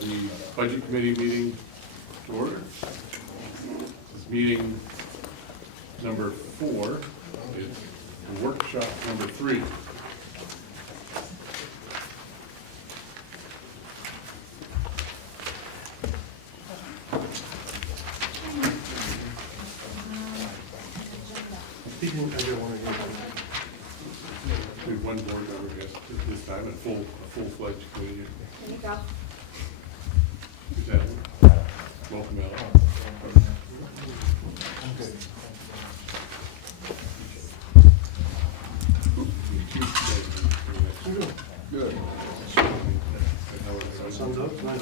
the Budget Committee meeting to order. This meeting number 4 is workshop number 3. We have one board member, yes, this time, a full-fledged committee. There you go. Is that welcome, Ellen. Good. Summed up, nice.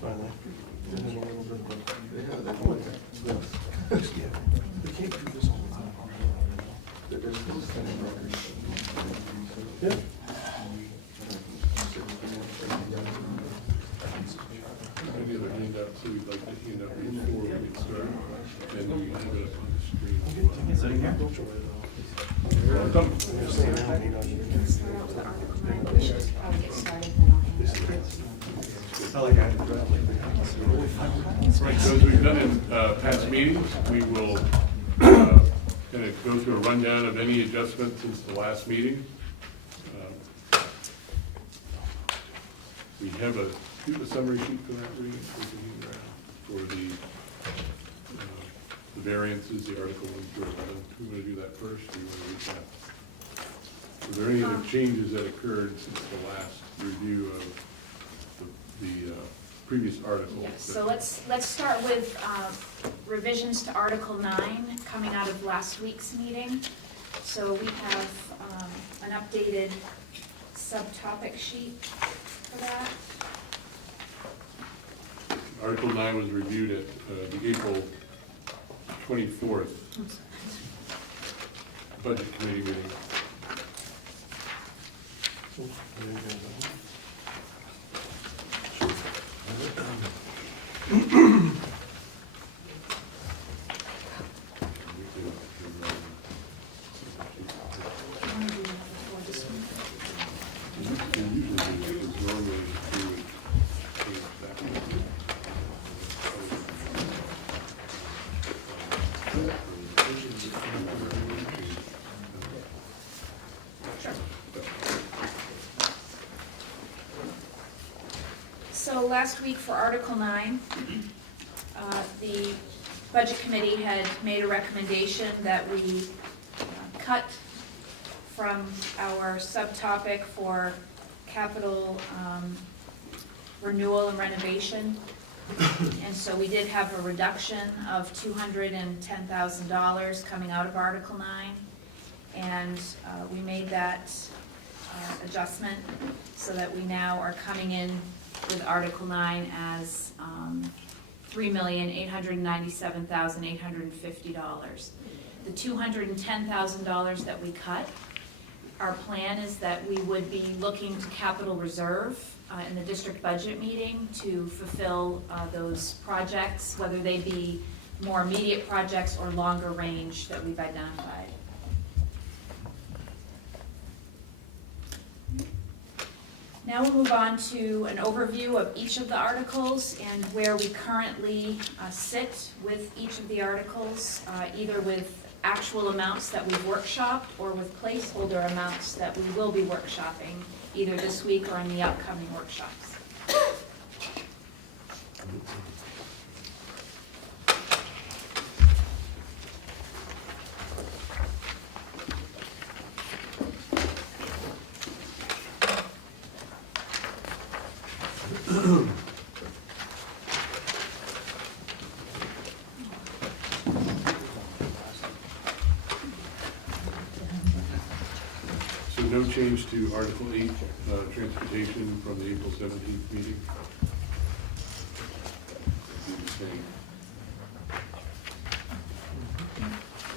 Finally. And then a little bit we can't do this all the time. Yeah. Any other handouts that we'd like to hand out before we get started? And then we can have it up on the screen. Sitting here? Don't show it Welcome. You're saying how many on you? Start out with Article 9. We should probably get started, then I'll hand it over. I like I had Right, so as we've done in past meetings, we will kind of go through a rundown of any adjustments since the last meeting. We have a summary sheet for that reading for the variances, the Article 1 through 11. Do we want to do that first, or do you want to read that? Were there any other changes that occurred since the last review of the previous articles? Yes, so let's start with revisions to Article 9 coming out of last week's meeting. So we have an updated subtopic sheet for that. Article 9 was reviewed at the April 24th Budget Committee meeting. So last week for Article 9, the Budget Committee had made a recommendation that we cut from our subtopic for capital renewal and renovation. And so we did have a reduction of $210,000 coming out of Article 9. And we made that adjustment so that we now are coming in with Article 9 as $3,897,850. The $210,000 that we cut, our plan is that we would be looking to capital reserve in the district budget meeting to fulfill those projects, whether they be more immediate projects or longer range that we've identified. Now we'll move on to an overview of each of the articles and where we currently sit with each of the articles, either with actual amounts that we've workshopped or with placeholder amounts that we will be workshopping either this week or in the upcoming workshops. So no change to Article 8, transportation from the April 17th meeting?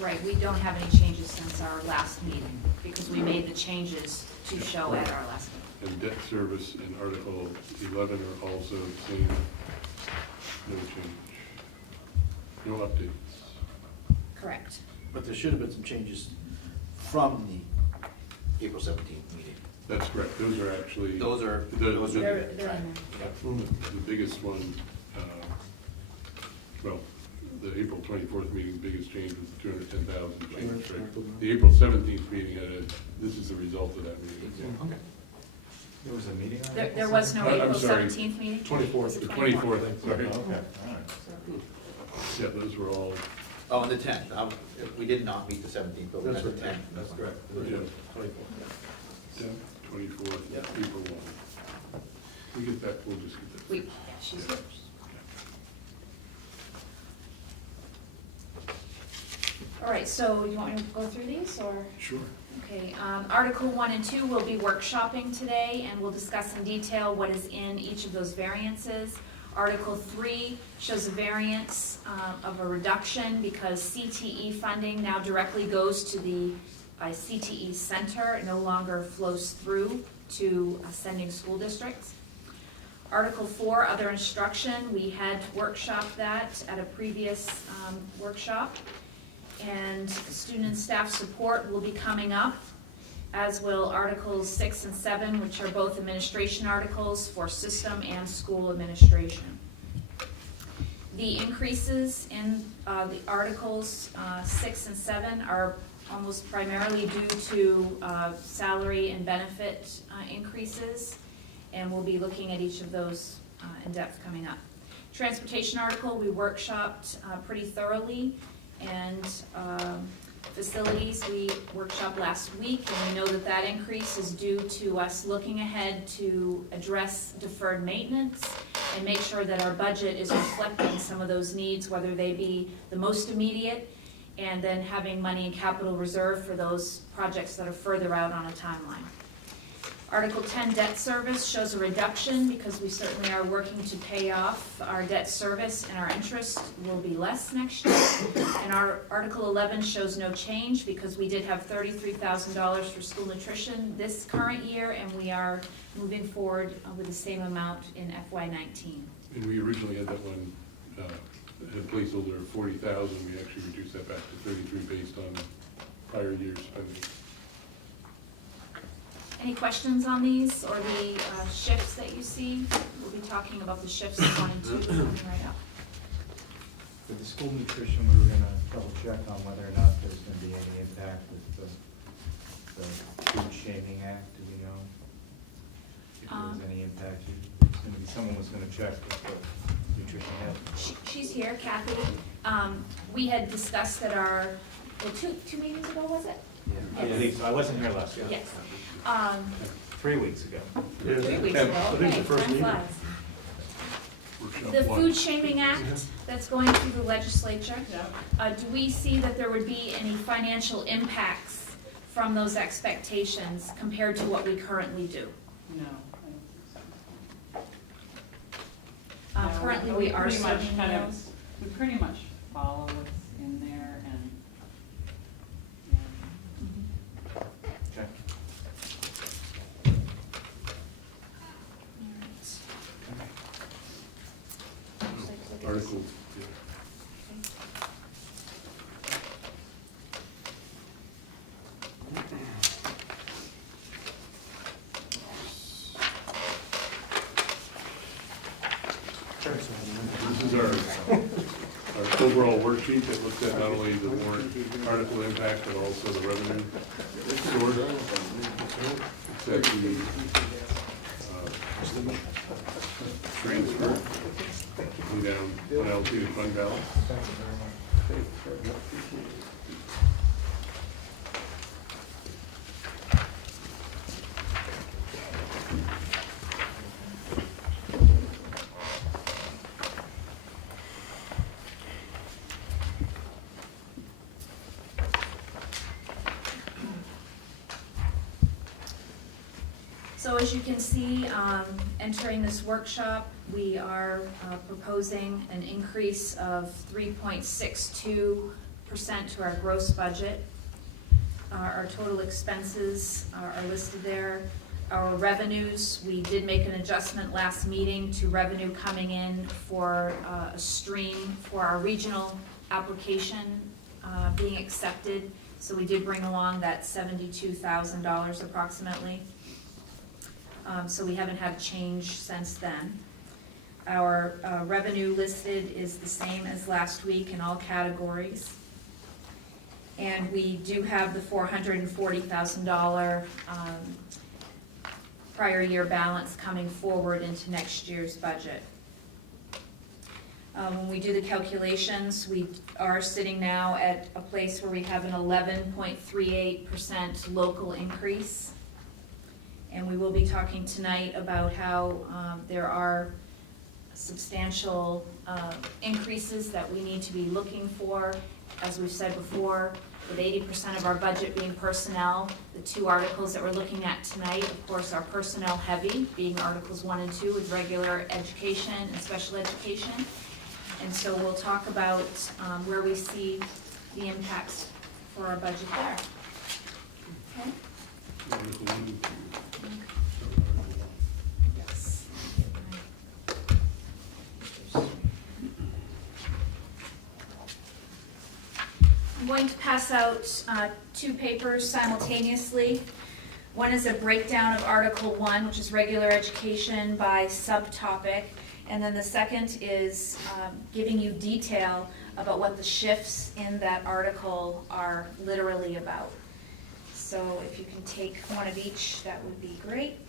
Right, we don't have any changes since our last meeting because we made the changes to show at our last meeting. And debt service in Article 11 are also the same, no change, no updates. Correct. But there should have been some changes from the April 17th meeting. That's correct, those are actually. Those are, The- those are. They're in there. The biggest one, well, the April 24th meeting, the biggest change was the 210,000 change, right? The April 17th meeting had a, this is the result of that meeting. Okay. There was a meeting on There, that? there was no I'm April sorry. 17th meeting? 24th. The 24th, sorry. Okay, all right. Yeah, those were all, Oh, and the 10th, we did not meet the 17th, but we met the 10th. That's correct. Yeah. 24th. 24th, Yep. April 1. We get that, we'll just get that. We, yeah, she's here. All right, so you want me to go through these, or? Sure. Okay, Article 1 and 2 will be workshopping today, and we'll discuss in detail what is in each of those variances. Article 3 shows a variance of a reduction because CTE funding now directly goes to the CTE center. It no longer flows through to sending school districts. Article 4, other instruction, we had workshopped that at a previous workshop. And student and staff support will be coming up, as will Articles 6 and 7, which are both administration articles for system and school administration. The increases in the Articles 6 and 7 are almost primarily due to salary and benefit increases, and we'll be looking at each of those in depth coming up. Transportation article, we workshopped pretty thoroughly, and facilities, we workshopped last week, and we know that that increase is due to us looking ahead to address deferred maintenance and make sure that our budget is reflecting some of those needs, whether they be the most immediate, and then having money in capital reserve for those projects that are further out on a timeline. Article 10, debt service, shows a reduction because we certainly are working to pay off our debt service, and our interest will be less next year. And our Article 11 shows no change because we did have $33,000 for school nutrition this current year, and we are moving forward with the same amount in FY19. And we originally had that one, had a placeholder of 40,000, we actually reduced that back to 33 based on prior year's spending. Any questions on these or the shifts that you see? We'll be talking about the shifts 1 and 2 coming right up. For the school nutrition, we were gonna double check on whether or not there's gonna be any impact with the Food Shaming Act, do we know? If there was any impact, there's gonna be, someone was gonna check with the nutrition head. She's here, Kathy. We had discussed at our, well, two meetings ago, was it? I believe so, I wasn't here last year. Yes. 3 weeks ago. 3 weeks ago, I think okay, the first time meeting. flies. Workshop The 1. Food Shaming Act that's going through the legislature, do we see that there would be any financial impacts from those expectations compared to what we currently do? No. I don't think so. Currently, No, we are pretty much serving kind of- meals. We pretty much follow what's in there and, yeah. Okay. Article, yeah. This is our overall worksheet that looks at not only the warrant article impact, but also the revenue source. It's at the transfer, going down unallocated fund balance. So as you can see, entering this workshop, we are proposing an increase of 3.62% to our gross budget. Our total expenses are listed there. Our revenues, we did make an adjustment last meeting to revenue coming in for a stream for our regional application being accepted. So we did bring along that $72,000 approximately. so we haven't had change since then. Our revenue listed is the same as last week in all categories. And we do have the $440,000 prior year balance coming forward into next year's budget. When we do the calculations, we are sitting now at a place where we have an 11.38% local increase. And we will be talking tonight about how there are substantial increases that we need to be looking for. As we've said before, with 80% of our budget being personnel, the two articles that we're looking at tonight, of course, are personnel heavy, being Articles 1 and 2 with regular education and special education. And so we'll talk about where we see the impacts for our budget there. Okay? Article 1 and 2. Yes. I'm going to pass out two papers simultaneously. One is a breakdown of Article 1, which is regular education by subtopic, and then the second is giving you detail about what the shifts in that article are literally about. So if you can take one of each, that would be great.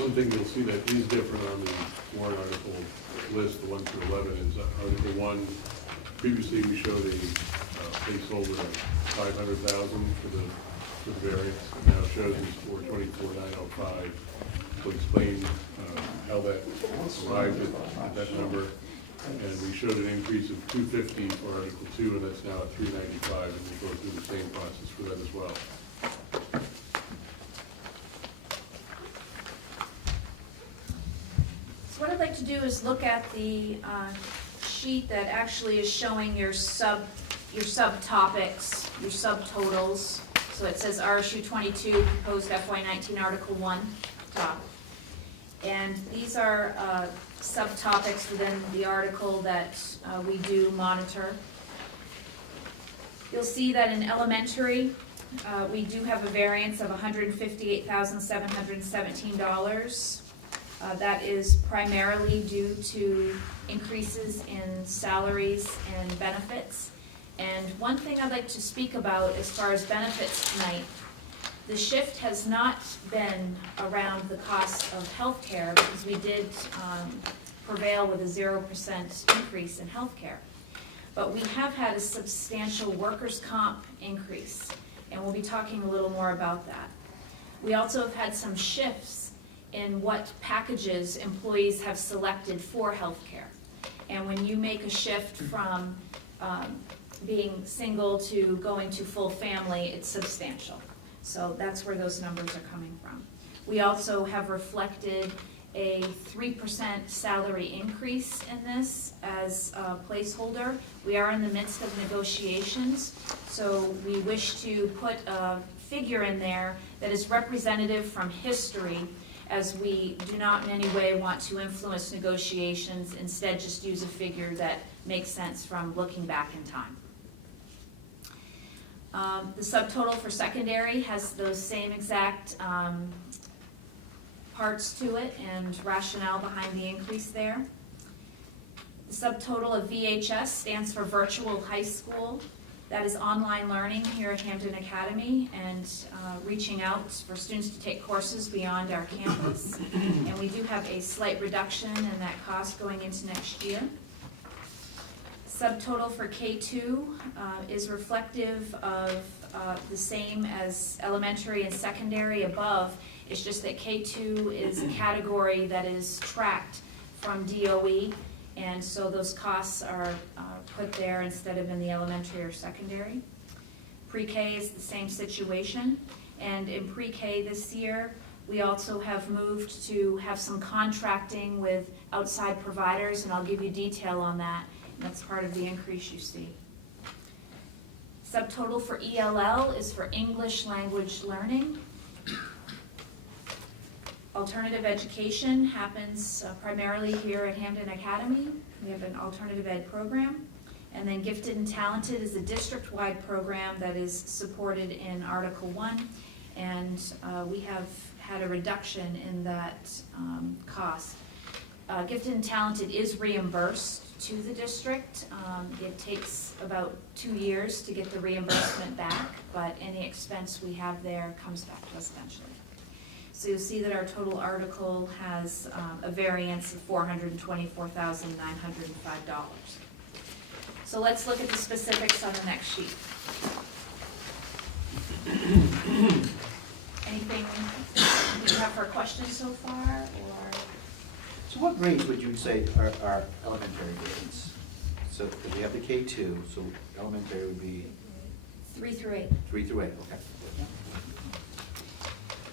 One thing you'll see that is different on the warrant article list, the 1 through 11, is Article 1. Previously, we showed a placeholder of $500,000 for the variance. It now shows it's $424,905. We'll explain how that arrived at that number. And we showed an increase of $250 for Article 2, and that's now at $395, and we'll go through the same process for that as well. So what I'd like to do is look at the sheet that actually is showing your subtopics, your subtotals. So it says RSU 22, proposed FY19 Article 1, top. And these are subtopics within the article that we do monitor. You'll see that in elementary, we do have a variance of $158,717. That is primarily due to increases in salaries and benefits. And one thing I'd like to speak about as far as benefits tonight, the shift has not been around the cost of health care, because we did prevail with a 0% increase in health care. But we have had a substantial workers' comp increase, and we'll be talking a little more about that. We also have had some shifts in what packages employees have selected for health care. And when you make a shift from being single to going to full family, it's substantial. So that's where those numbers are coming from. We also have reflected a 3% salary increase in this as a placeholder. We are in the midst of negotiations, so we wish to put a figure in there that is representative from history, as we do not in any way want to influence negotiations, instead just use a figure that makes sense from looking back in time. The subtotal for secondary has those same exact parts to it and rationale behind the increase there. The subtotal of VHS stands for Virtual High School. That is online learning here at Hampden Academy and reaching out for students to take courses beyond our campus. And we do have a slight reduction in that cost going into next year. Subtotal for K2 is reflective of the same as elementary and secondary above. It's just that K2 is a category that is tracked from DOE, and so those costs are put there instead of in the elementary or secondary. Pre-K is the same situation, And in pre-K this year, we also have moved to have some contracting with outside providers, and I'll give you detail on that. And that's part of the increase you see. Subtotal for ELL is for English language learning. Alternative education happens primarily here at Hampden Academy. We have an alternative ed program. And then Gifted and Talented is a district-wide program that is supported in Article 1. And we have had a reduction in that cost. Gifted and Talented is reimbursed to the district. It takes about 2 years to get the reimbursement back, but any expense we have there comes back to us eventually. So you'll see that our total article has a variance of $424,905. So let's look at the specifics on the next sheet. Anything you have for questions so far, or? So what grades would you say are elementary grades? So, because we have the K2, so elementary would be 3 through 8. 3 through 8, okay.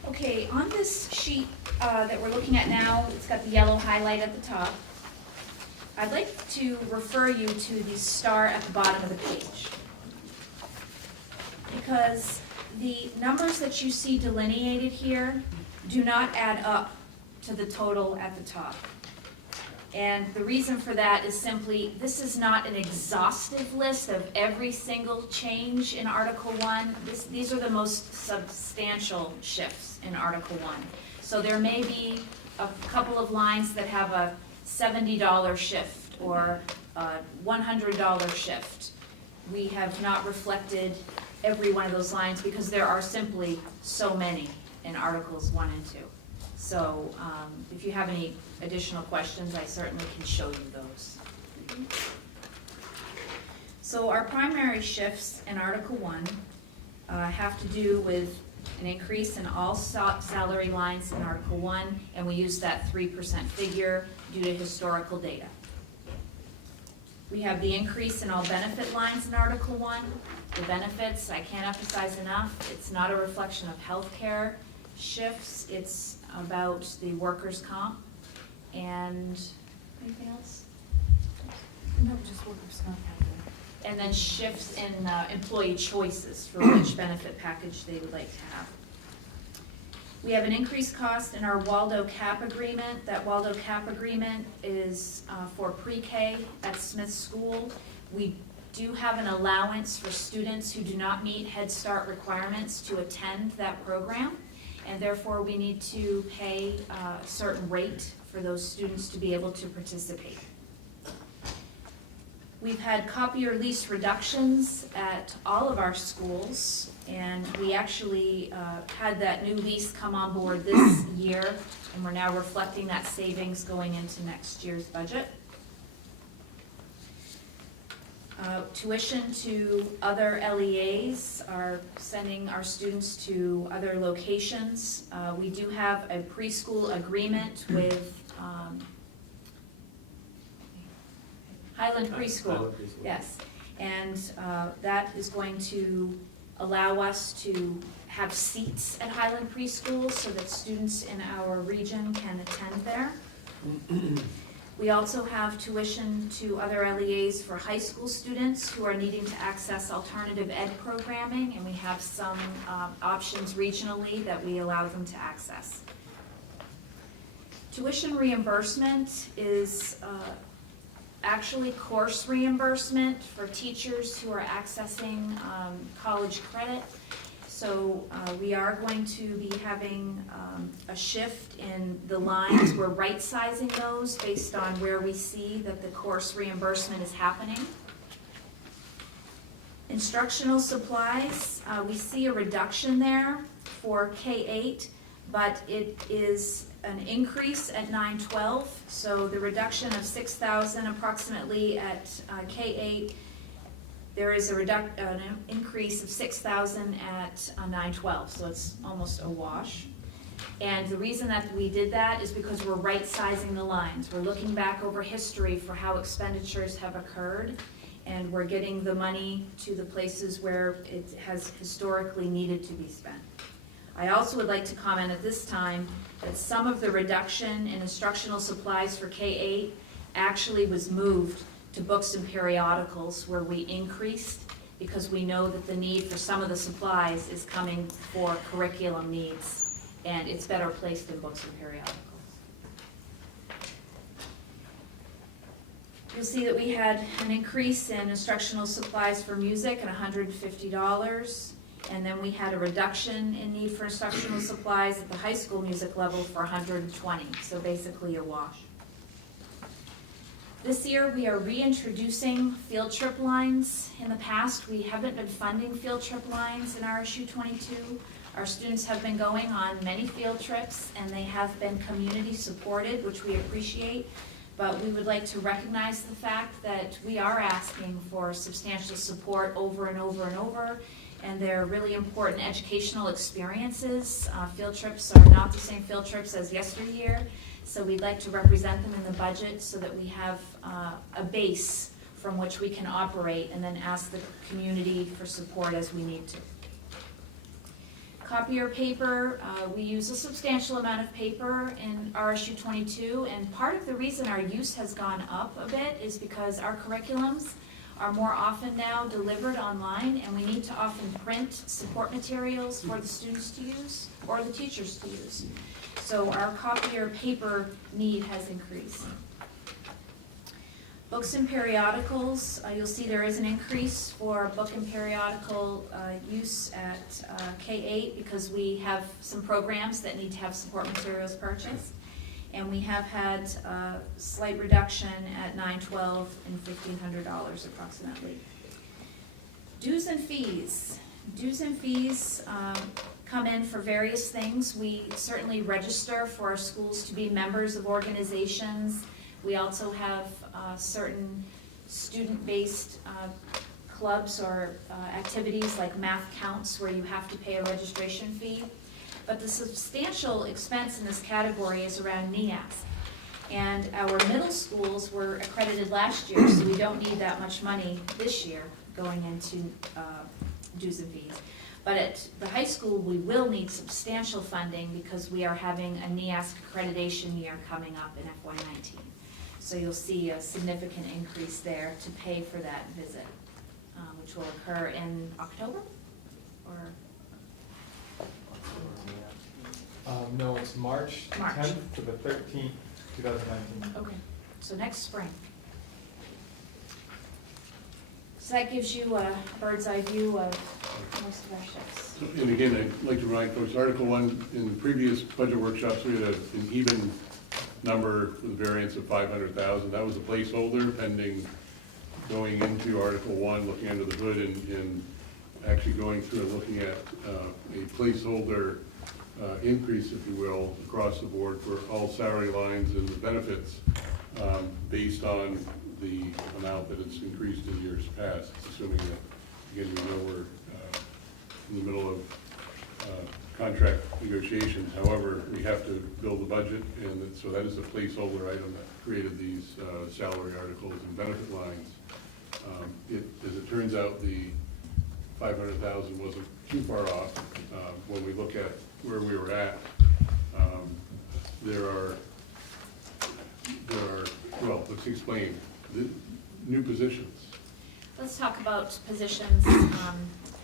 Okay, on this sheet that we're looking at now, it's got the yellow highlight at the top. I'd like to refer you to the star at the bottom of the page. Because the numbers that you see delineated here do not add up to the total at the top. And the reason for that is simply, this is not an exhaustive list of every single change in Article 1. These are the most substantial shifts in Article 1. So there may be a couple of lines that have a $70 shift or a $100 shift. We have not reflected every one of those lines because there are simply so many in Articles 1 and 2. So if you have any additional questions, I certainly can show you those. So our primary shifts in Article 1 have to do with an increase in all salary lines in Article 1, and we use that 3% figure due to historical data. We have the increase in all benefit lines in Article 1. The benefits, I can't emphasize enough, it's not a reflection of healthcare shifts, it's about the workers' comp. And anything else? No, just workers' comp. And then shifts in employee choices for which benefit package they would like to have. We have an increased cost in our Waldo Cap Agreement. That Waldo Cap Agreement is for pre-K at Smith School. We do have an allowance for students who do not meet Head Start requirements to attend that program, and therefore we need to pay a certain rate for those students to be able to participate. We've had copier lease reductions at all of our schools, and we actually had that new lease come on board this year, and we're now reflecting that savings going into next year's budget. Tuition to other LEAs are sending our students to other locations. We do have a preschool agreement with Highland Preschool, yes. And that is going to allow us to have seats at Highland Preschool so that students in our region can attend there. We also have tuition to other LEAs for high school students who are needing to access alternative ed programming, and we have some options regionally that we allow them to access. Tuition reimbursement is actually course reimbursement for teachers who are accessing college credit. So we are going to be having a shift in the lines. We're right-sizing those based on where we see that the course reimbursement is happening. Instructional supplies, we see a reduction there for K-8, but it is an increase at 9-12. So the reduction of $6,000 approximately at K-8, there is an increase of $6,000 at 9-12, so it's almost a wash. And the reason that we did that is because we're right-sizing the lines. We're looking back over history for how expenditures have occurred, and we're getting the money to the places where it has historically needed to be spent. I also would like to comment at this time that some of the reduction in instructional supplies for K-8 actually was moved to books and periodicals, where we increased because we know that the need for some of the supplies is coming for curriculum needs, and it's better placed in books and periodicals. You'll see that we had an increase in instructional supplies for music at $150, and then we had a reduction in need for instructional supplies at the high school music level for $120, so basically a wash. This year, we are reintroducing field trip lines. In the past, we haven't been funding field trip lines in RSU 22. Our students have been going on many field trips, and they have been community supported, which we appreciate. But we would like to recognize the fact that we are asking for substantial support over and over and over, and they're really important educational experiences. Field trips are not the same field trips as yesteryear, so we'd like to represent them in the budget so that we have a base from which we can operate and then ask the community for support as we need to. Copier paper, we use a substantial amount of paper in RSU 22, and part of the reason our use has gone up a bit is because our curriculums are more often now delivered online, and we need to often print support materials for the students to use or the teachers to use. So our copier paper need has increased. Books and periodicals, you'll see there is an increase for book and periodical use at K-8 because we have some programs that need to have support materials purchased. And we have had a slight reduction at $912 and $1,500 approximately. Dues and fees. Dues and fees come in for various things. We certainly register for our schools to be members of organizations. We also have certain student-based clubs or activities like Math Counts, where you have to pay a registration fee. But the substantial expense in this category is around NEAS. And our middle schools were accredited last year, so we don't need that much money this year going into dues and fees. But at the high school, we will need substantial funding because we are having a NEAS accreditation year coming up in FY19. So you'll see a significant increase there to pay for that visit, which will occur in October, or? No, it's March March. 10th to the 13th, 2019. Okay, so next spring. So that gives you a bird's eye view of most of our shifts. And again, I'd like to remind folks, Article 1, in the previous budget workshops, we had an even number for the variance of $500,000. That was a placeholder pending going into Article 1, looking under the hood and actually going through and looking at a placeholder increase, if you will, across the board for all salary lines and the benefits based on the amount that it's increased in years past, assuming that, again, we know we're in the middle of contract negotiations. However, we have to build a budget, and so that is a placeholder item that created these salary articles and benefit lines. As it turns out, the $500,000 wasn't too far off. When we look at where we were at, there are, well, let's explain, the new positions. Let's talk about positions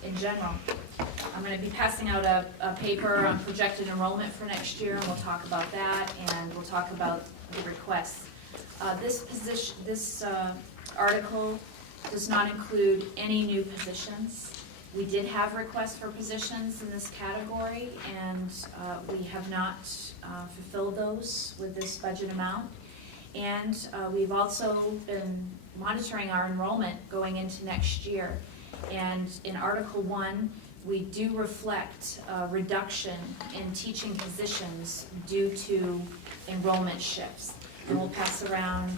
in general. I'm going to be passing out a paper on projected enrollment for next year, and we'll talk about that, and we'll talk about the requests. This article does not include any new positions. We did have requests for positions in this category, and we have not fulfilled those with this budget amount. And we've also been monitoring our enrollment going into next year. And in Article 1, we do reflect a reduction in teaching positions due to enrollment shifts. And we'll pass around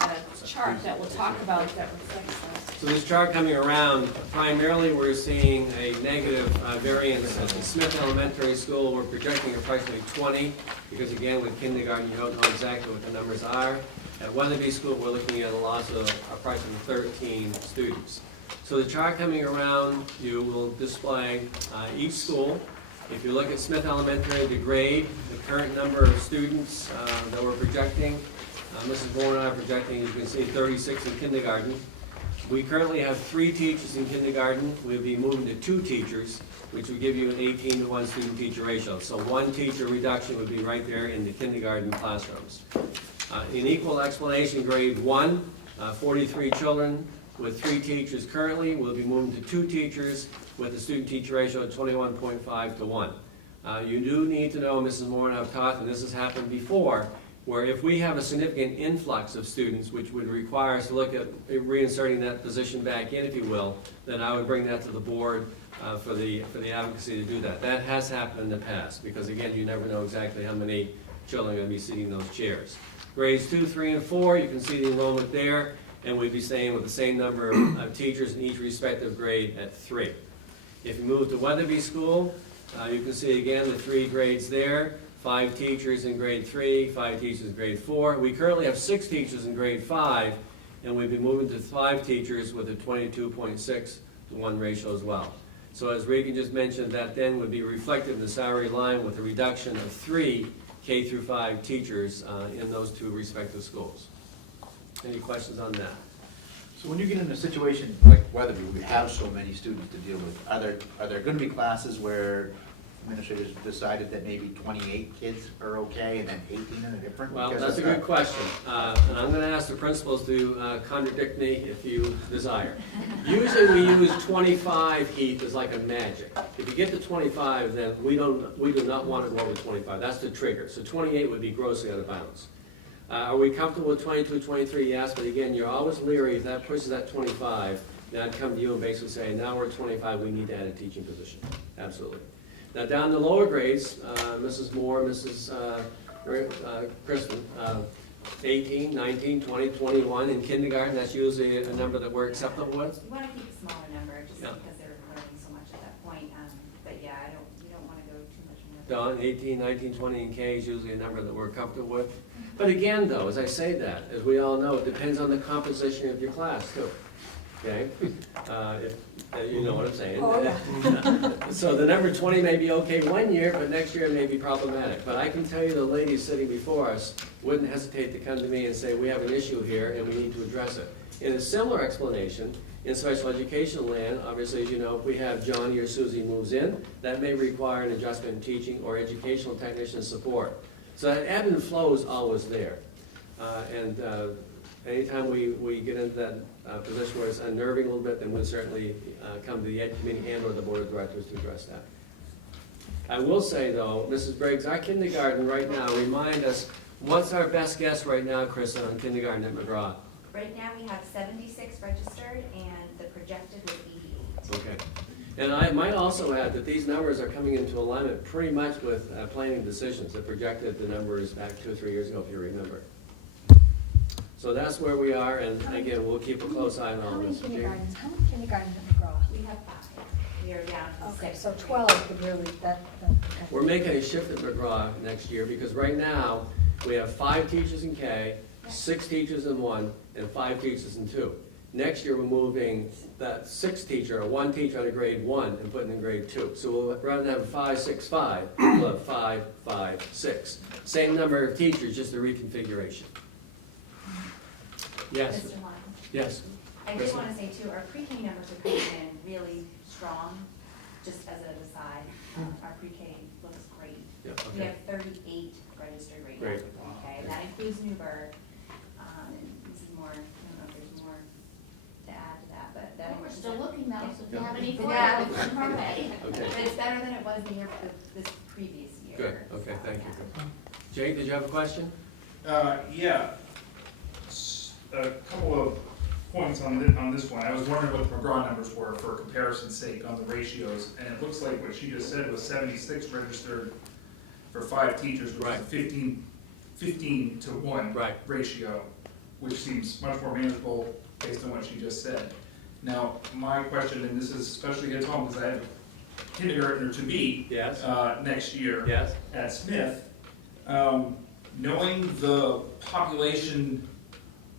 a chart that we'll talk about that reflects that. So this chart coming around, primarily we're seeing a negative variance at the Smith Elementary School. We're projecting approximately 20, because again, with kindergarten, you don't know exactly what the numbers are. At Weatherby School, we're looking at a loss of approximately 13 students. So the chart coming around, you will display each school If you look at Smith Elementary, the grade, the current number of students that we're projecting, Mrs. Moore and I are projecting, you can see 36 in kindergarten. We currently have 3 teachers in kindergarten. We'll be moving to 2 teachers, which would give you an 18-to-1 student-teacher ratio. So 1 teacher reduction would be right there in the kindergarten classrooms. In equal explanation, grade 1, 43 children with 3 teachers currently. We'll be moving to 2 teachers with a student-teacher ratio of 21.5 to 1. You do need to know, Mrs. Moore and I have talked, and this has happened before, where if we have a significant influx of students, which would require us to look at reinserting that position back in, if you will, then I would bring that to the board for the advocacy to do that. That has happened in the past, because again, you never know exactly how many children are going to be sitting in those chairs. Grades 2, 3, and 4, you can see the enrollment there, and we'd be staying with the same number of teachers in each respective grade at 3. If you move to Weatherby School, you can see again the 3 grades there. 5 teachers in grade 3, 5 teachers in grade 4. We currently have 6 teachers in grade 5, and we've been moving to 5 teachers with a 22.6 to 1 ratio as well. So as Regan just mentioned, that then would be reflected in the salary line with a reduction of 3 K through 5 teachers in those 2 respective schools. Any questions on that? So when you get in a situation like Weatherby, we have so many students to deal with, are there gonna be classes where administrators decided that maybe 28 kids are okay and then 18 are different? Well, Because that's a good question. And I'm going to ask the principals to contradict me if you desire. Usually we use 25, Heath, as like a magic. If you get to 25, then we do not want to go over 25. That's the trigger. So 28 would be grossly out of bounds. Are we comfortable with 22, 23? Yes, but again, you're always leery if that pushes that 25, then I'd come to you and basically say, now we're at 25, we need to add a teaching position. Absolutely. Now down the lower grades, Mrs. Moore, Mrs. Kristen, 18, 19, 20, 21 in kindergarten, that's usually a number that we're acceptable with. You want to keep a smaller number just Yeah. because they're learning so much at that point. But yeah, you don't want to go too much more. Don, 18, 19, 20 in K is usually a number that we're comfortable with. But again though, as I say that, as we all know, it depends on the composition of your class too. Okay? You know what I'm saying. Oh, yeah. So the number 20 may be okay one year, but next year it may be problematic. But I can tell you the ladies sitting before us wouldn't hesitate to come to me and say, we have an issue here and we need to address it. In a similar explanation, in special education land, obviously, as you know, if we have Johnny or Susie moves in, that may require an adjustment in teaching or educational technician support. So that ebb and flow is always there. Anytime we get into that position where it's unnerving a little bit, then we'll certainly come to the Ed Committee and or the Board of Directors to address that. I will say though, Mrs. Briggs, our kindergarten right now, remind us, what's our best guess right now, Chris, on kindergarten at McGraw? Right now, we have 76 registered, and the projected would be 88. Okay. And I might also add that these numbers are coming into alignment pretty much with planning decisions that projected the numbers back 2 or 3 years ago, if you remember. So that's where we are, and again, we'll keep a close eye on all this. How many kindergartens at McGraw? We have 5. We are down to 6. Okay, so 12 could really, that. We're making a shift at McGraw next year, because right now, we have 5 teachers in K, 6 teachers in 1, and 5 teachers in 2. Next year, we're moving that 6th teacher, or 1 teacher out of grade 1, and putting in grade 2. So we'll, rather than have 5, 6, 5, we'll have 5, 5, 6. Same number of teachers, just a reconfiguration. Yes, Mr. Lyons. yes. I did want to say too, our pre-K numbers are coming in really strong, just as an aside. Our pre-K looks great. Yeah, We okay. have 38 registered right now Great. for pre-K. That includes Newburgh. And Mrs. Moore, I don't know if there's more to add to that, but that. We're still looking though, so if you Yeah. have any Yeah. we're ready. Okay, But it's better than it was the year, this previous year. good, okay, So, thank you. yeah. Jake, did you have a question? Yeah. A couple of points on this one. I was wondering what the McGraw numbers were for comparison's sake on the ratios, and it looks like what she just said was 76 registered for 5 teachers, which Right. is a 15 to 1 Right. ratio, which seems much more manageable based on what she just said. Now, my question, and this is especially hits home because I have a kindergartner to be Yes. next year Yes? at Smith, knowing the population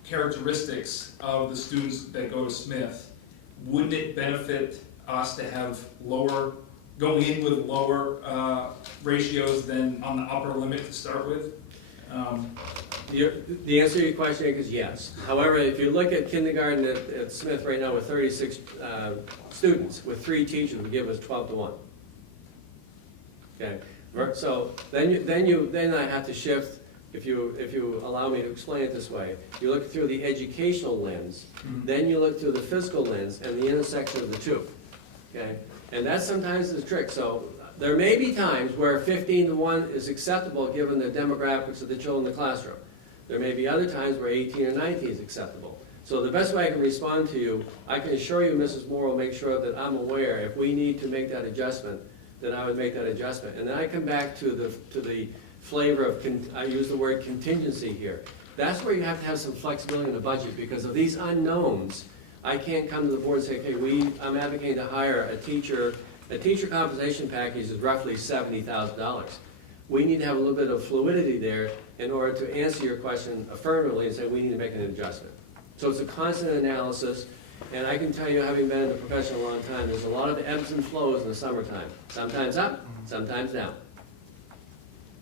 characteristics of the students that go to Smith, wouldn't it benefit us to have lower going in with lower ratios than on the upper limit to start with? The answer to your question is yes. However, if you look at kindergarten at Smith right now with 36 students, with 3 teachers, we give us 12 to 1. Okay, so then I have to shift, if you allow me to explain it this way, you look through the educational lens, then you look through the fiscal lens and the intersection of the two. Okay, and that's sometimes the trick. So there may be times where 15 to 1 is acceptable given the demographics of the children in the classroom. There may be other times where 18 or 19 is acceptable. So the best way I can respond to you, I can assure you, Mrs. Moore will make sure that I'm aware if we need to make that adjustment, then I would make that adjustment. And then I come back to the flavor of, I use the word contingency here. That's where you have to have some flexibility in the budget, because of these unknowns, I can't come to the board and say, okay, I'm advocating to hire a teacher. A teacher compensation package is roughly $70,000. We need to have a little bit of fluidity there in order to answer your question affirmatively and say we need to make an adjustment. So it's a constant analysis, and I can tell you, having been in the profession a long time, there's a lot of ebbs and flows in the summertime. Sometimes up, sometimes down.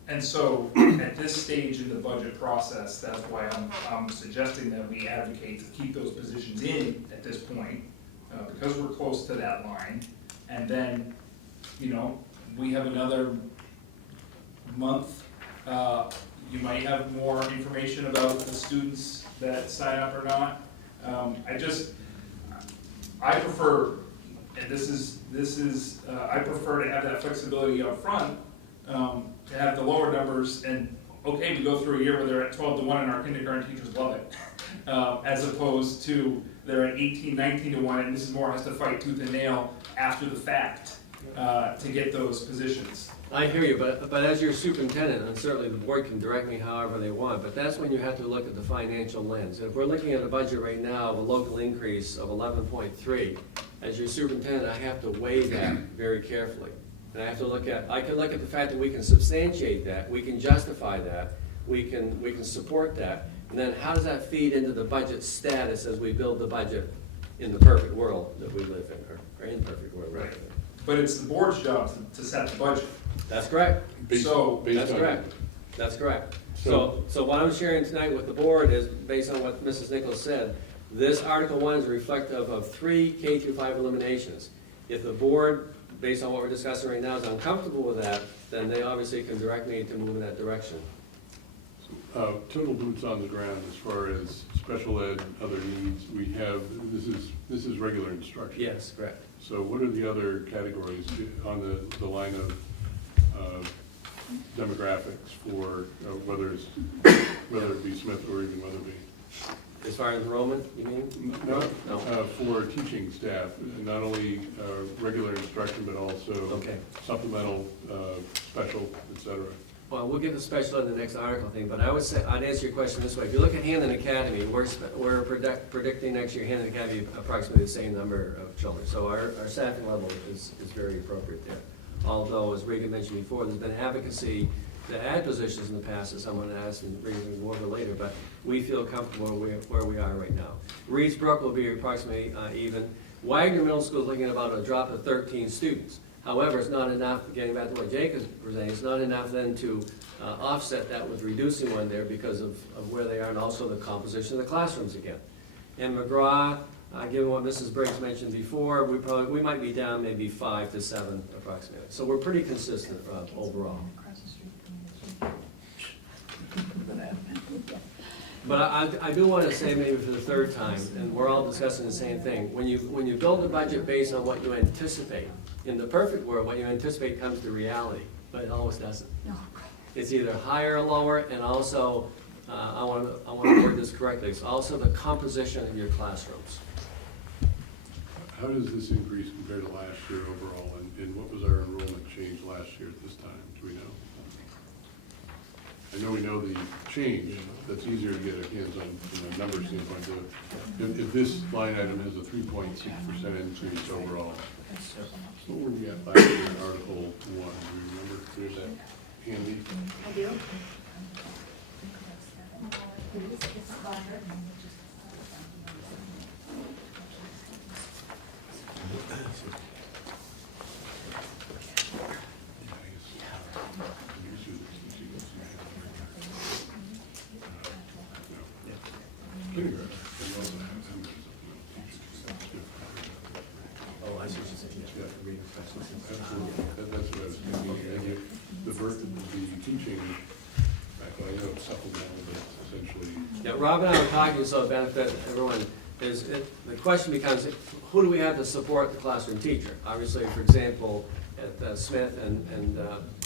And so, at this stage in the budget process, that's why I'm suggesting that we advocate to keep those positions in at this point, because we're close to that line. And then, you know, we have another month. You might have more information about the students that sign up or not. I prefer, and this is, I prefer to have that flexibility up front, to have the lower numbers, and okay, we go through a year where they're at 12 to 1 and our kindergarten teachers love it, as opposed to they're at 18, 19 to 1, and Mrs. Moore has to fight tooth and nail after the fact to get those positions. I hear you, but as your superintendent, and certainly the board can direct me however they want, but that's when you have to look at the financial lens. If we're looking at a budget right now of a local increase of 11.3, as your superintendent, I have to weigh that very carefully. And I have to I can look at the fact that we can substantiate that, we can justify that, we can support that, and then how does that feed into the budget status as we build the budget in the perfect world that we live in, or imperfect world, right? But it's the board's job to set the budget. That's correct. Based That's on- correct. That's correct. So what I'm sharing tonight with the board is based on what Mrs. Nichols said. This Article 1 is reflective of 3 K-5 eliminations. If the board, based on what we're discussing right now, is uncomfortable with that, then they obviously can direct me to move in that direction. Total boots on the ground as far as special ed, other needs, we have, this is regular instruction. Yes, correct. So what are the other categories on the line of demographics for whether it be Smith or even Weatherby? As far as enrollment, you mean? No, No. for teaching staff, not only regular instruction, but also Okay. supplemental, special, et cetera. Well, we'll get the special in the next article thing, but I would say, I'd answer your question this way. If you look at Hampden Academy, we're predicting next year Hampden Academy approximately the same number of children. So our staffing level is very appropriate there. Although, as Regan mentioned before, there's been advocacy to add positions in the past, as someone asked, and Regan can go over later, but we feel comfortable where we are right now. Reeves Brook will be approximately even. Wagner Middle School is looking at about a drop of 13 students. However, it's not enough, getting back to what Jake is presenting, it's not enough then to offset that with reducing one there because of where they are and also the composition of the classrooms again. And McGraw, given what Mrs. Briggs mentioned before, we might be down maybe 5 to 7 approximately. So we're pretty consistent overall. But I do want to say maybe for the third time, and we're all discussing the same thing, when you build a budget based on what you anticipate, in the perfect world, what you anticipate comes to reality, but it always doesn't. It's either higher or lower, and also, I want to word this correctly, it's also the composition of your classrooms. How does this increase compare to last year overall, and what was our enrollment change last year at this time? Do we know? I know we know the change, that's easier to get a hands on from a number standpoint. If this line item is a 3.6% increase overall, what were we at last year in Article 1? Do you remember? There's that handy. I do. Yeah, Rob and I were talking, so it benefit everyone, the question becomes, who do we have to support the classroom teacher? Obviously, for example, at Smith and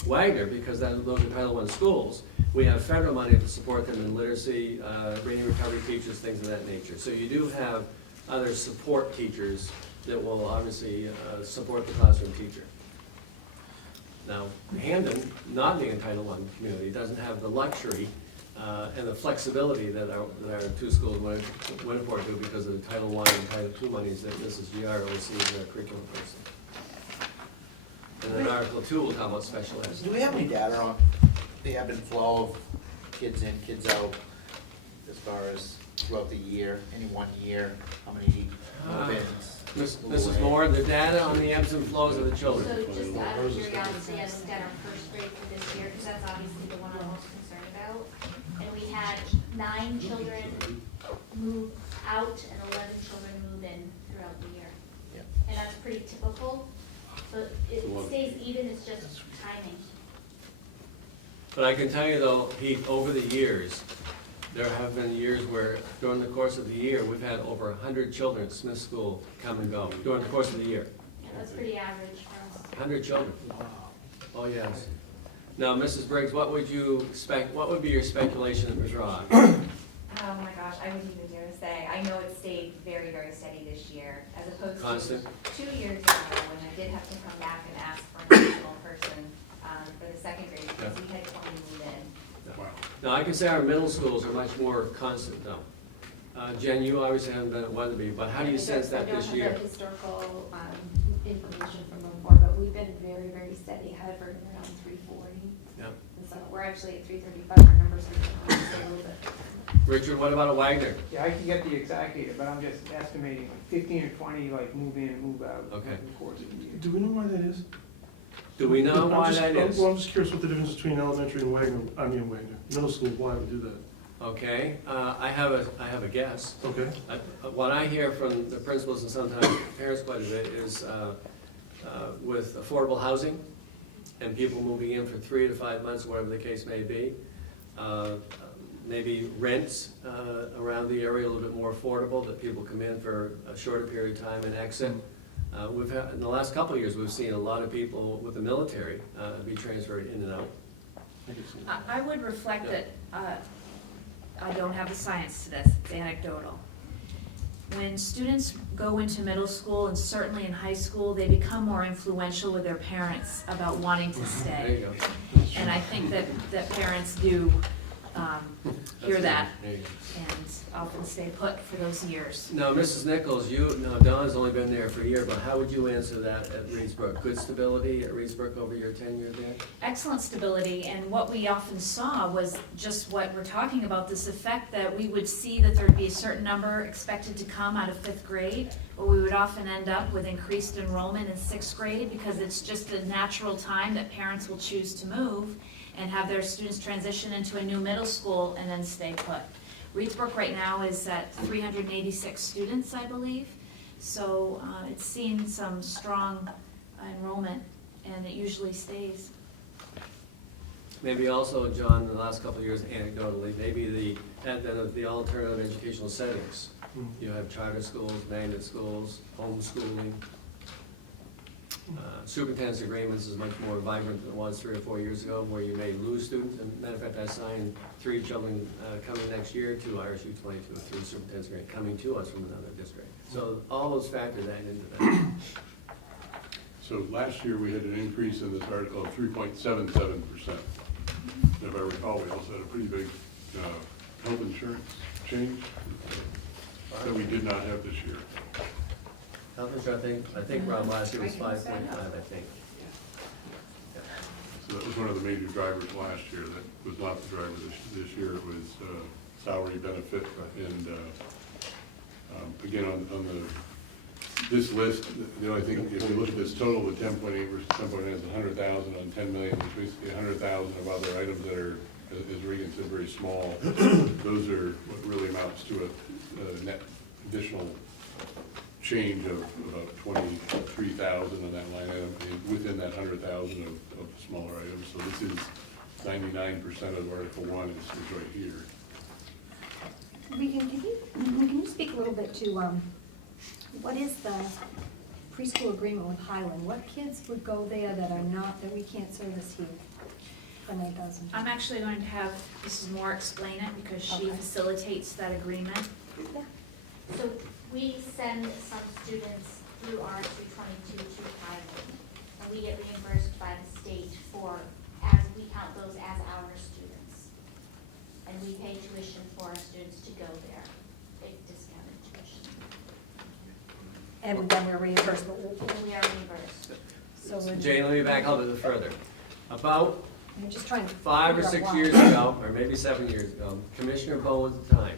Wagner, because those are Title I schools, we have federal money to support them in literacy, reading recovery teachers, things of that nature. So you do have other support teachers that will obviously support the classroom teacher. Now, Hampden, not being a Title I community, doesn't have the luxury and the flexibility that our two schools went for do because of the Title I and Title II monies that Mrs. Giard oversees in our curriculum person. And then Article 2 will talk about special ed. Do we have any data on the ebb and flow of kids in, kids out, as far as throughout the year, any one year, how many move-ins? Mrs. Moore, the data on the ebbs and flows of the children. So just out of curiosity, I looked at our first grade for this year, because that's obviously the one I'm most concerned about. And we had 9 children move out and 11 children move in throughout the year. Yep. And that's pretty typical. So it stays even, it's just timing. But I can tell you though, Heath, over the years, there have been years where during the course of the year, we've had over 100 children at Smith School come and go during the course of the year. Yeah, that's pretty average for us. 100 children. Oh, yes. Now, Mrs. Briggs, what would be your speculation that was wrong? Oh my gosh, I wouldn't even dare to say. I know it stayed very, very steady this year, as opposed to Constant? 2 years ago, when I did have to come back and ask for an additional person for the second grade, because we had 20 move in. Wow. Now, I can say our middle schools are much more constant though. Jen, you obviously haven't been at Weatherby, but how do you sense that this year? I don't have the historical information from before, but we've been very, very steady, hovering around 340. Yeah. And so we're actually at 335, our numbers are a little bit. Richard, what about a Wagner? Yeah, I can get the exact data, but I'm just estimating like 15 or 20 like move in and move out Okay. over the course of the year. Do we know why that is? Do we know why that is? Well, I'm just curious what the difference between elementary and Wagner, middle school, why we do that. Okay, I have a guess. Okay. What I hear from the principals and sometimes parents quite a bit is with affordable housing and people moving in for 3 to 5 months, whatever the case may be. Maybe rents around the area a little bit more affordable, that people come in for a shorter period of time and exit. We've had, in the last couple of years, we've seen a lot of people with the military be transferred in and out. I would reflect that, I don't have the science to this, it's anecdotal. When students go into middle school and certainly in high school, they become more influential with their parents about wanting to There stay. you go. And I think that parents do hear that There you go. and often stay put for those years. Now, Mrs. Nichols, Don's only been there for a year, but how would you answer that at Reedsbrook? Good stability at Reedsbrook over your tenure there? Excellent stability, and what we often saw was just what we're talking about, this effect that we would see that there'd be a certain number expected to come out of 5th grade, or we would often end up with increased enrollment in 6th grade because it's just a natural time that parents will choose to move and have their students transition into a new middle school and then stay put. Reedsbrook right now is at 386 students, I believe, so it's seen some strong enrollment, and it usually stays. Maybe also, John, in the last couple of years, anecdotally, maybe the advent of the alternative educational settings. You have charter schools, magnet schools, homeschooling. Superintendent's agreements is much more vibrant than it was 3 or 4 years ago, where you may lose students. And matter of fact, I signed 3 children coming next year to RSU 22 through the superintendent's agreement, coming to us from another district. So all those factors add into that. So last year, we had an increase in this article of 3.77%. If I recall, we also had a pretty big health insurance change that we did not have this year. Health insurance, I think Rob last year was 5.5, I think. So that was one of the major drivers last year. That was not the driver this year. It was salary benefit. And again, on this list, the only thing, if you look at this total, the 10.8 versus 10.9 is 100,000 on 10 million, which basically 100,000 of other items that are, as Regan said, very small. Those are what really amounts to a net additional change of about 23,000 on that line item, within that 100,000 of smaller items. So this is 99% of Article 1 is right here. Regan, can you speak a little bit to, what is the preschool agreement with Highland? What kids would go there that are not, that we can't service here? The 9,000? I'm actually going to have Mrs. Moore explain it because she Okay. facilitates that agreement. Yeah. So we send some students through RSU 22 to Highland, and we get reimbursed by the state for, as we count those as our students. And we pay tuition for our students to go there, big discounted tuition. And then we're reimbursed, but And we are reimbursed. so we're. Jane, let me back up a bit further. About I'm just trying to. 5 or figure 6 out why. years ago, or maybe 7 years ago, Commissioner Bowen at the time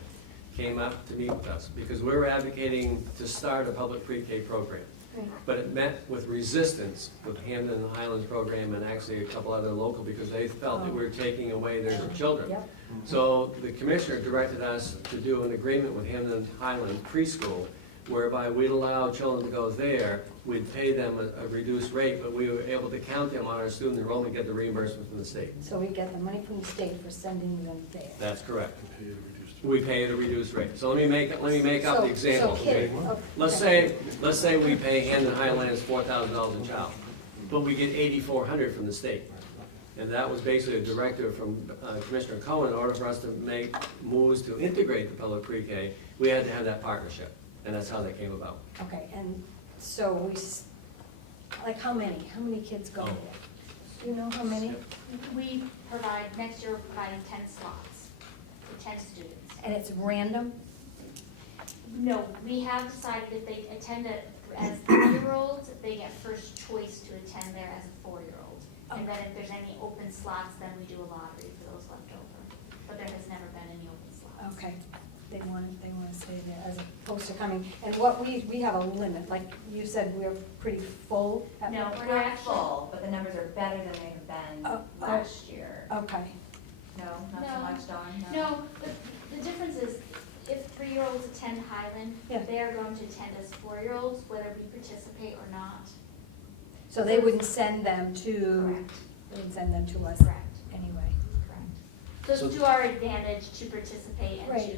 came up to meet with us because we were advocating to start a public pre-K program. Right. But it met with resistance with Hampden and Highlands program and actually a couple other local because they felt that we were taking away their children. Yep. So the commissioner directed us to do an agreement with Hampden Highlands preschool whereby we'd allow children to go there, we'd pay them a reduced rate, but we were able to count them on our student enrollment, get the reimbursement from the state. So we get the money from the state for sending them there. That's correct. Pay a reduced- We pay at a reduced rate. So let me make up So- the example. So kid, okay? oh, Let's okay. say we pay Hampden Highlands $4,000 a child, but we get $8,400 from the state. And that was basically a directive from Commissioner Cohen, in order for us to make moves to integrate the public pre-K, we had to have that partnership, and that's how that came about. Okay, and so like how many kids go Oh. there? Do you know how many? We provide, next year we're providing 10 slots for 10 students. And it's random? No, we have decided if they attend it as 3-year-olds, they get first choice to attend there as a 4-year-old. And then if there's any open slots, then we do a lottery for those left over. But there has never been any open slots. Okay, they want to stay there as opposed to coming, and what we have a limit, like you said, we're pretty full. at- No, We're not full, but the numbers are better than they have been Oh, oh. last year. Okay, No, not so No. much, Dawn? No, the difference is if 3-year-olds attend Highland, Yeah. they are going to attend as 4-year-olds, whether we participate or not. so they wouldn't send them to, Correct. they would send them to us Correct. anyway. Correct. So So- it's to our advantage to participate and Right.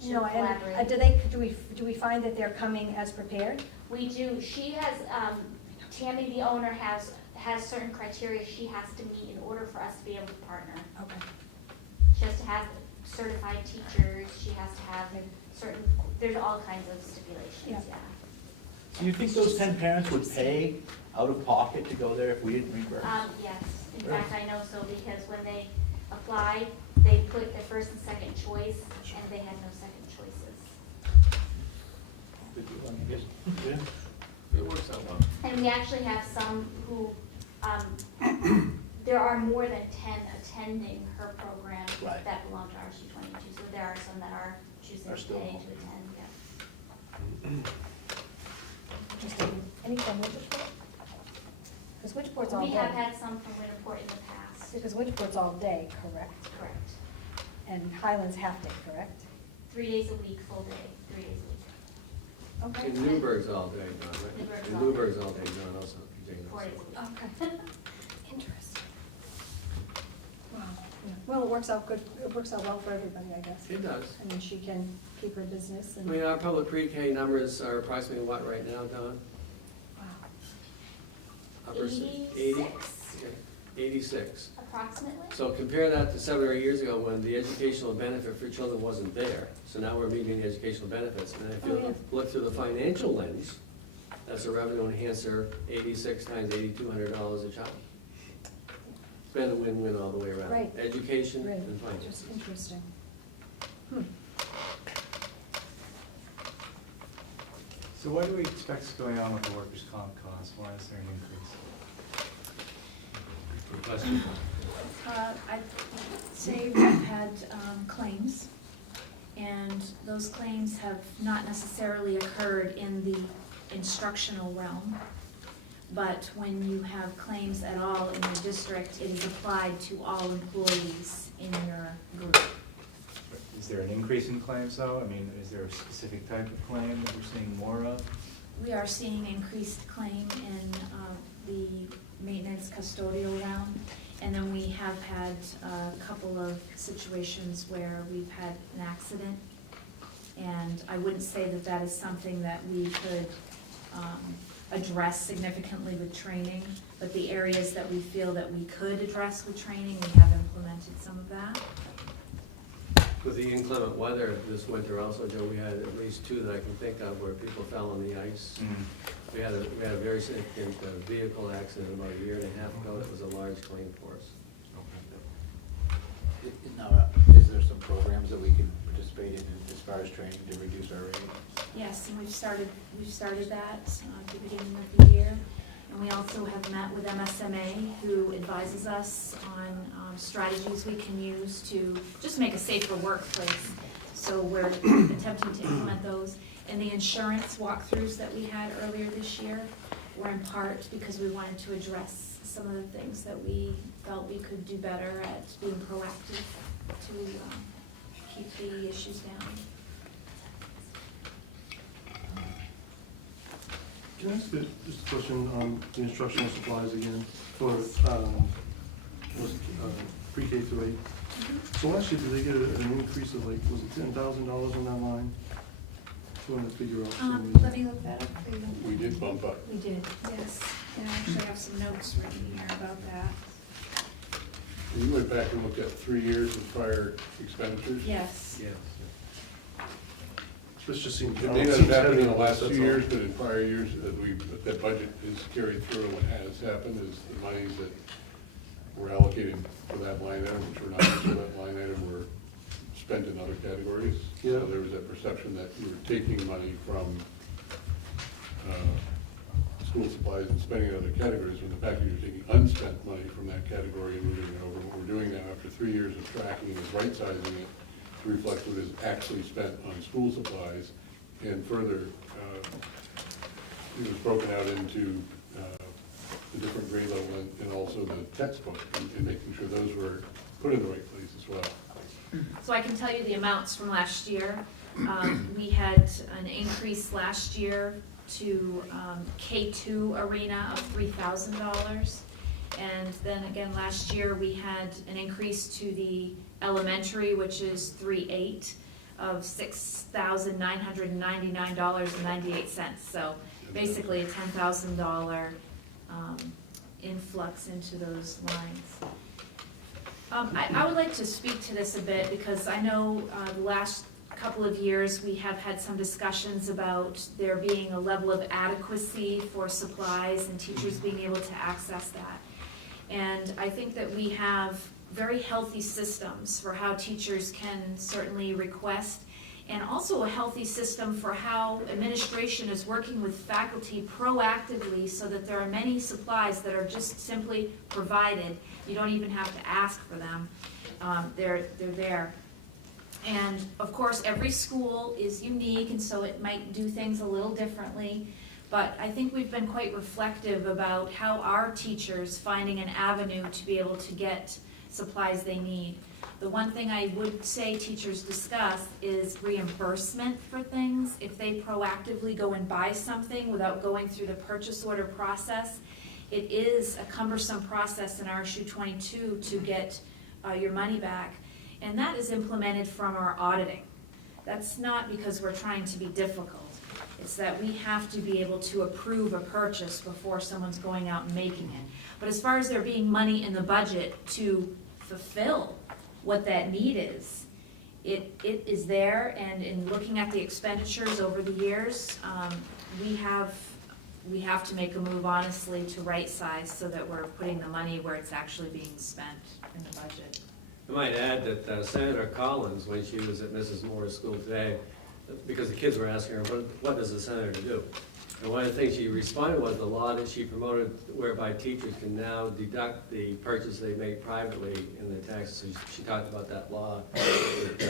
to No, collaborate. do we find that they're coming as prepared? We do, she has, Tammy, the owner, has certain criteria she has to meet in order for us to be able to partner. Okay. She has to have certified teachers, she has to have certain, there's all kinds of stipulations, yeah. Do you think those 10 parents would pay out of pocket to go there if we didn't reimburse? Yes, in fact, I know so because when they applied, they put their first and second choice, and they had no second choices. Good deal, I guess. Yeah, it works out well. And we actually have some who, there are more than 10 attending her program Right. that belong to RSU 22, so there are some that are choosing Are to still pay to home. attend, yeah. Interesting. Any from Winterport? Because Winterport's all We have day. had some from Winterport in the past. Because Winterport's all day, correct? Correct. And Highland's half day, correct? 3 days a week, full day, 3 days a week. Okay. And Newburgh's all day, John, right? Newburgh's And all Newburgh's all day, John, also. Jane 4 also. days a week. Okay. Interesting. Wow. Yeah. Well, it works out good, it works out well for everybody, I guess. It does. I mean, she can keep her business I and, mean, our public pre-K numbers are approximately what right now, Don? wow. Upper si- 86. Okay, 86. Approximately. So compare that to 7 or 8 years ago when the educational benefit for children wasn't there. So now we're meeting the educational benefits. And if Oh, yeah. you look through the financial lens, that's a revenue enhancer, 86 times $8,200 a child. It's been a win-win all the way around. Right. Education Right. and finance. Just interesting. Hmm. So what do we expect is going on with the workers' comp costs? Why is there an increase? Good question. I'd say we've had claims, and those claims have not necessarily occurred in the instructional realm. But when you have claims at all in your district, it is applied to all employees in your group. Is there an increase in claims though? I mean, is there a specific type of claim that we're seeing more of? We are seeing increased claim in the maintenance custodial realm. And then we have had a couple of situations where we've had an accident And I wouldn't say that that is something that we could address significantly with training, but the areas that we feel that we could address with training, we have implemented some of that. With the inclement weather this winter also, Joe, we had at least 2 that I can think of where people fell on the ice. We had a very significant vehicle accident about a year and a half ago that was a large claim for us. Now, is there some programs that we can participate in as far as training to reduce our rate? Yes, and we've started that at the beginning of the year. And we also have met with MSMA, who advises us on strategies we can use to just make a safer workplace. So we're attempting to implement those. And the insurance walkthroughs that we had earlier this year were in part because we wanted to address some of the things that we felt we could do better at being proactive to keep the issues down. Can I ask you just a question on the instructional supplies again for pre-K through 8? So last year, did they get an increase of like, was it $10,000 on that line? Trying to figure out some reason. Let me look that up for you. We did bump up. We did, yes. And I actually have some notes written here about that. You went back and looked at 3 years of prior expenditures? Yes. Yes. This just seems. It may not have happened in the last That's few all. years, but in prior years, that budget is carried through. What has happened is the monies that were allocated for that line item, which were not for that line item, were spent in other categories. Yeah. So there was that perception that you were taking money from school supplies and spending it in other categories, when the fact that you're taking unspent money from that category and moving it over. What we're doing now, after 3 years of tracking, is right-sizing it to reflect what is actually spent on school supplies. And further, it was broken out into the different grade level and also the textbook, and making sure those were put in the right place as well. So I can tell you the amounts from last year. We had an increase last year to K2 arena of $3,000. And then again, last year, we had an increase to the elementary, which is 3.8, of $6,999.98. So basically a $10,000 influx into those lines. I would like to speak to this a bit because I know the last couple of years we have had some discussions about there being a level of adequacy for supplies and teachers being able to access that. And I think that we have very healthy systems for how teachers can certainly request, and also a healthy system for how administration is working with faculty proactively so that there are many supplies that are just simply provided. You don't even have to ask for them. They're there. And of course, every school is unique, and so it might do things a little differently. But I think we've been quite reflective about how our teachers finding an avenue to be able to get supplies they need. The one thing I would say teachers discuss is reimbursement for things. If they proactively go and buy something without going through the purchase order process, it is a cumbersome process in RSU 22 to get your money back. And that is implemented from our auditing. That's not because we're trying to be difficult. It's that we have to be able to approve a purchase before someone's going out and making it. But as far as there being money in the budget to fulfill what that need is, it is there, and in looking at the expenditures over the years, we have to make a move honestly to right size so that we're putting the money where it's actually being spent in the budget. I might add that Senator Collins, when she was at Mrs. Moore's school today, because the kids were asking her, what does the senator do? And one of the things she responded was the law that she promoted whereby teachers can now deduct the purchase they make privately in the taxes. So she talked about that law would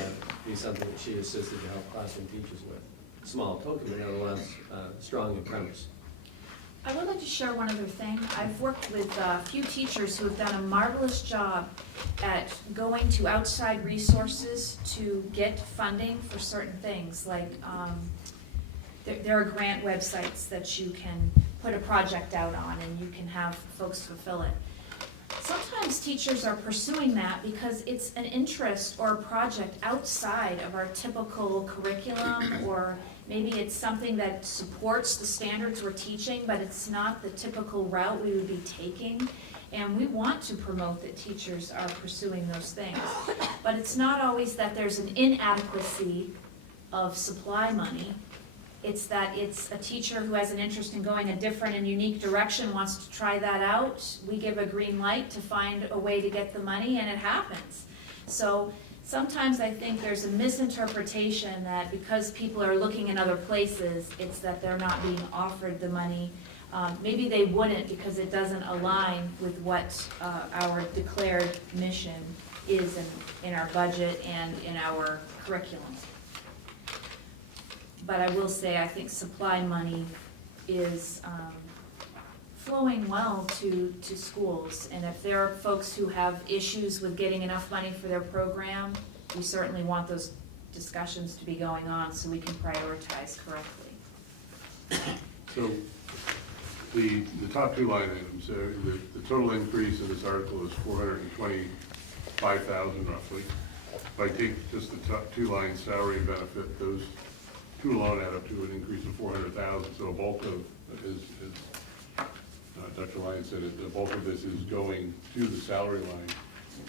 be something that she assisted to help classroom teachers with. Small token, but nevertheless strong in premise. I would like to share one other thing. I've worked with a few teachers who have done a marvelous job at going to outside resources to get funding for certain things. Like there are grant websites that you can put a project out on and you can have folks fulfill it. sometimes teachers are pursuing that because it's an interest or a project outside of our typical curriculum, or maybe it's something that supports the standards we're teaching, but it's not the typical route we would be taking. And we want to promote that teachers are pursuing those things. But it's not always that there's an inadequacy of supply money. It's that it's a teacher who has an interest in going a different and unique direction, wants to try that out. We give a green light to find a way to get the money, and it happens. So sometimes I think there's a misinterpretation that because people are looking in other places, it's that they're not being offered the money. Maybe they wouldn't because it doesn't align with what our declared mission is in our budget and in our curriculum. But I will say, I think supply money is flowing well to schools. And if there are folks who have issues with getting enough money for their program, we certainly want those discussions to be going on so we can prioritize correctly. So the top two line items, the total increase in this article is $425,000 roughly. If I take just the top two lines, salary and benefit, those two alone add up to an increase of $400,000. So a bulk of, as Dr. Lyons said, the bulk of this is going to the salary line,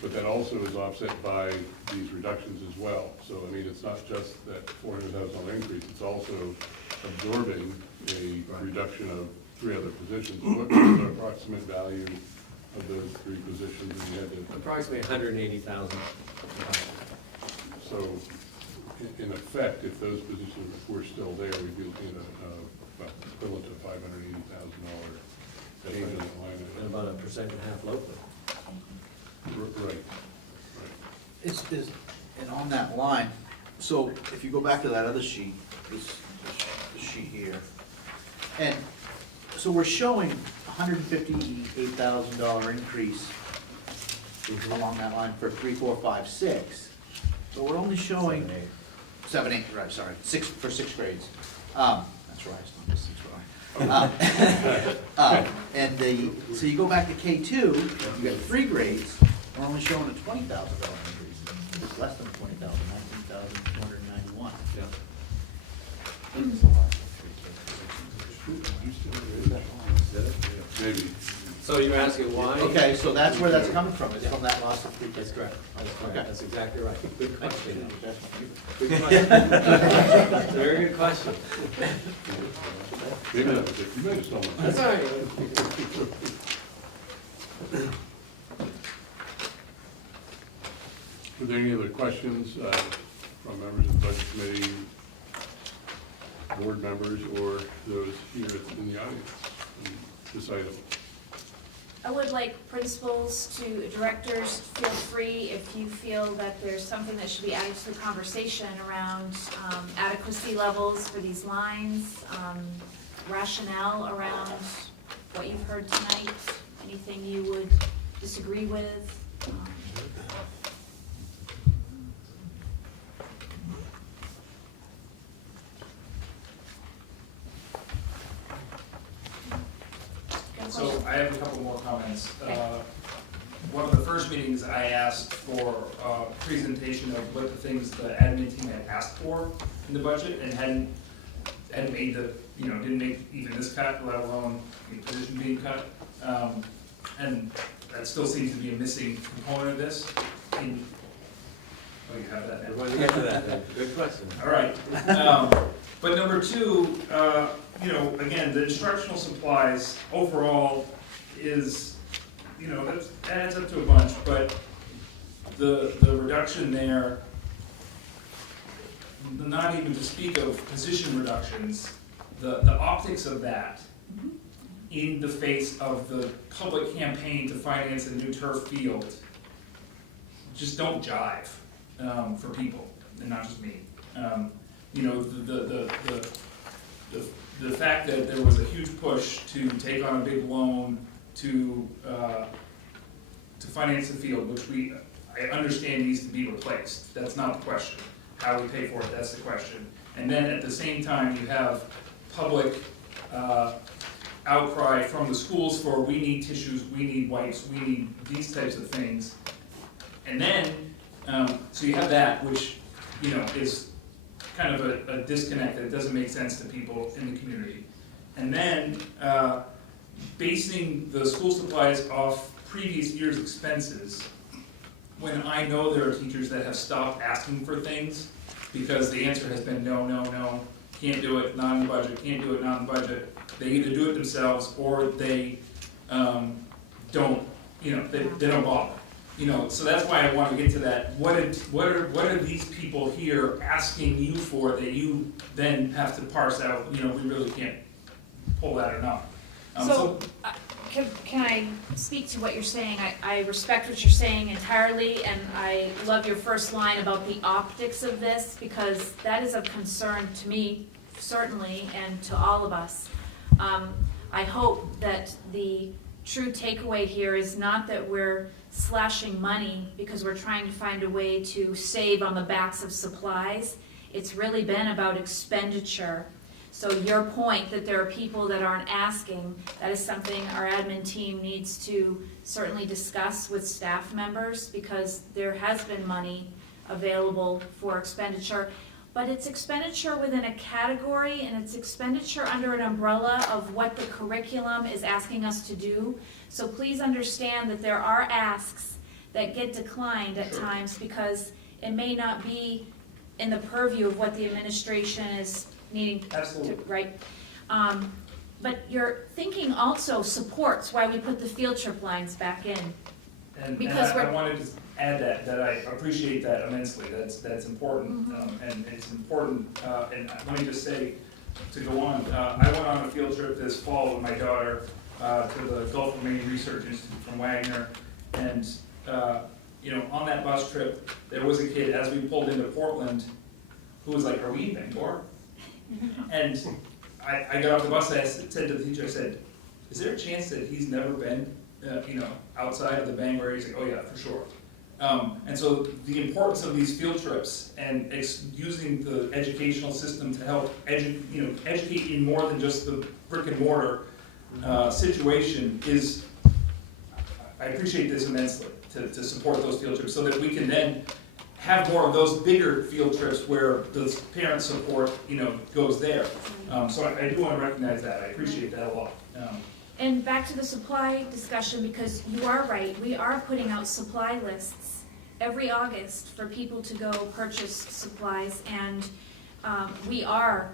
but that also is offset by these reductions as well. So I mean, it's not just that $400,000 increase; it's also absorbing a reduction of 3 other positions. What is the approximate value of those 3 positions? And you had to, Approximately $180,000. so in effect, if those positions were still there, we'd be looking at equivalent to $580,000 change in that line And item. about 1.5% locally. Right. And on that line, so if you go back to that other sheet, this sheet here, and so we're showing $158,000 increase along that line for 3, 4, 5, 6, but we're only showing 7, 8, right, sorry, 6 for 6 grades. That's right, it's not just 6, right. So you go back to K2, you got 3 grades, we're only showing a $20,000 increase. It's less than 20,000, 19,291. Yeah. Maybe. So you're asking why? Okay, so that's where that's coming from, it's from that loss of 3 That's kids. correct. That's correct. Okay. That's exactly right. Good question. That's Good question. Very good question. Maybe that was it. You may have stolen it. That's all right. Are there any other questions from members of the Budget Committee, board members, or those here in the audience on this item? I would like principals to, directors, feel free if you feel that there's something that should be added to the conversation around adequacy levels for these lines, rationale around what you've heard tonight, anything you would disagree with. So I have a couple more comments. Okay. One of the first meetings, I asked for a presentation of what the things the admin team had asked for in the budget and hadn't made the, didn't make even this cut, let alone the position being cut. And that still seems to be a missing component of this. Oh, you have that now. We're going to get to that then. Good question. All right. But number 2, again, the instructional supplies overall is, that adds up to a bunch, but the reduction there, not even to speak of position reductions, the optics of that in the face of the public campaign to finance a new turf field just don't jive for people, and not just me. The fact that there was a huge push to take on a big loan to finance the field, which I understand needs to be replaced. That's not the question. How we pay for it, that's the question. And then at the same time, you have public outcry from the schools for, we need tissues, we need wipes, we need these types of things. And then, so you have that, which, you know, is kind of a disconnect that doesn't make sense to people in the community. And then, basing the school supplies off previous year's expenses, when I know there are teachers that have stopped asking for things because the answer has been no, no, no, can't do it, not in the budget, can't do it, not in the budget. They either do it themselves or they don't, you know, they don't bother. You know, so that's why I want to get to that. What are these people here asking you for that you then have to parse out, you know, we really can't pull that or not? Can I speak to what you're saying? I respect what you're saying entirely, and I love your first line about the optics of this, because that is of concern to me, certainly, and to all of us. I hope that the true takeaway here is not that we're slashing money because we're trying to find a way to save on the backs of supplies. It's really been about expenditure. So your point that there are people that aren't asking, that is something our admin team needs to certainly discuss with staff members, because there has been money available for expenditure, but it's expenditure within a category, and it's expenditure under an umbrella of what the curriculum is asking us to do. So please understand that there are asks that get declined at times because it may not be in the purview of what the administration is needing to, right? But your thinking also supports why we put the field trip lines back in. And Because I wanted to add that I appreciate that immensely. That's important, and it's important. And let me just say, to go on, I went on a field trip this fall with my daughter to the Gulf of Maine Research Institute from Wagner, and you know, on that bus trip, there was a kid as we pulled into Portland who was like, "Are we in Bangor?" And I got off the bus and I said to the teacher, I said, "Is there a chance that he's never been, you know, outside of the Bangor area?" He's like, "Oh yeah, for sure." And so the importance of these field trips and using the educational system to help educate in more than just the brick and mortar situation is, I appreciate this immensely, to support those field trips so that we can then have more of those bigger field trips where the parent support, you know, goes there. So I do want to recognize that. I appreciate that a lot. And back to the supply discussion, because you are right, we are putting out supply lists every August for people to go purchase supplies, and we are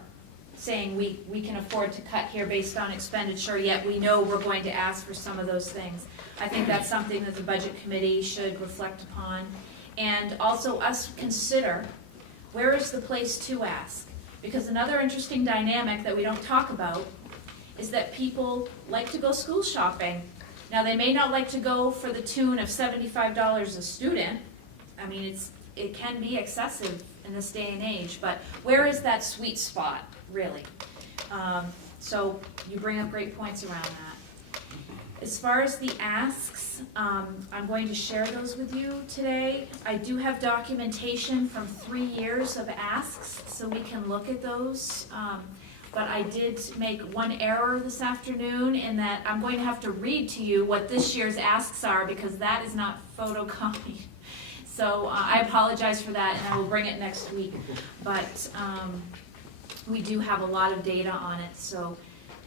saying we can afford to cut here based on expenditure, yet we know we're going to ask for some of those things. I think that's something that the budget committee should reflect upon, and also us consider, where is the place to ask? Because another interesting dynamic that we don't talk about is that people like to go school shopping. Now, they may not like to go for the tune of $75 a student. I mean, it can be excessive in this day and age, but where is that sweet spot, really? So you bring up great points around that. As far as the asks, I'm going to share those with you today. I do have documentation from 3 years of asks, so we can look at those. But I did make one error this afternoon in that I'm going to have to read to you what this year's asks are, because that is not photocopied. So I apologize for that, and I will bring it next week. But we do have a lot of data on it, so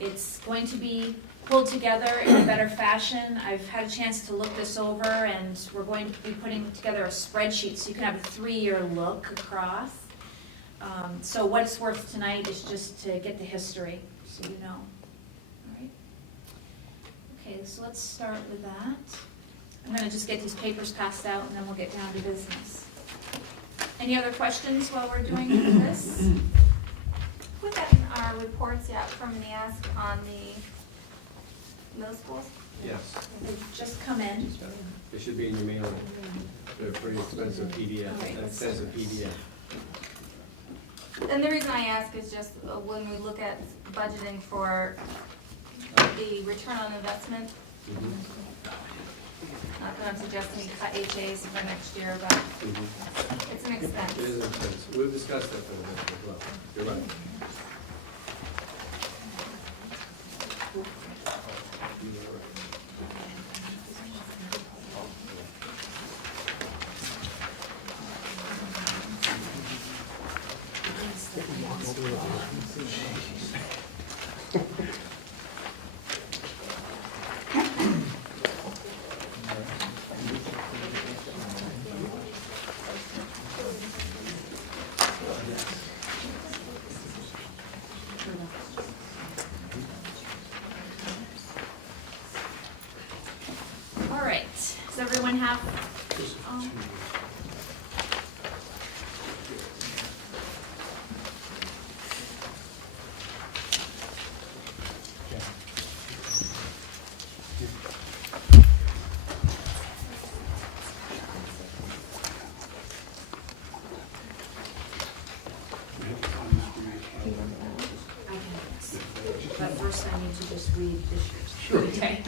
it's going to be pulled together in a better fashion. I've had a chance to look this over, and we're going to be putting together a spreadsheet so you can have a 3-year look across. So what it's worth tonight is just to get the history, so you know. All right. Okay, so let's start with that. I'm going to just get these papers passed out, and then we'll get down to business. Any other questions while we're doing this? Put that in our reports yet from the ask on the middle schools? Yes, They've just come in. it should be in your mailing. They're pretty expensive PDF, All right, let's expensive PDF. And the reason I ask is just when we look at budgeting for the return on investment, not that I'm suggesting you cut HAs for next year, but it's an expense. It is expensive. We've discussed that for the next as well. You're right. All right, does everyone have, but first I need to just read this year's. Sure. Okay.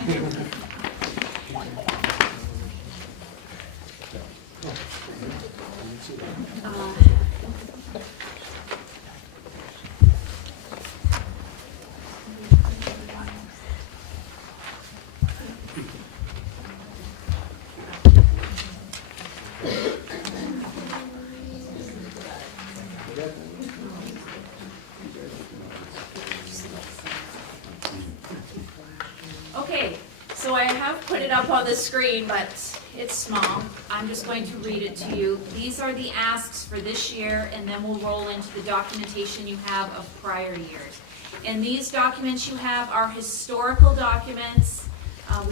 Okay, so I have put it up on the screen, but it's small. I'm just going to read it to you. These are the asks for this year, and then we'll roll into the documentation you have of prior years. And these documents you have are historical documents.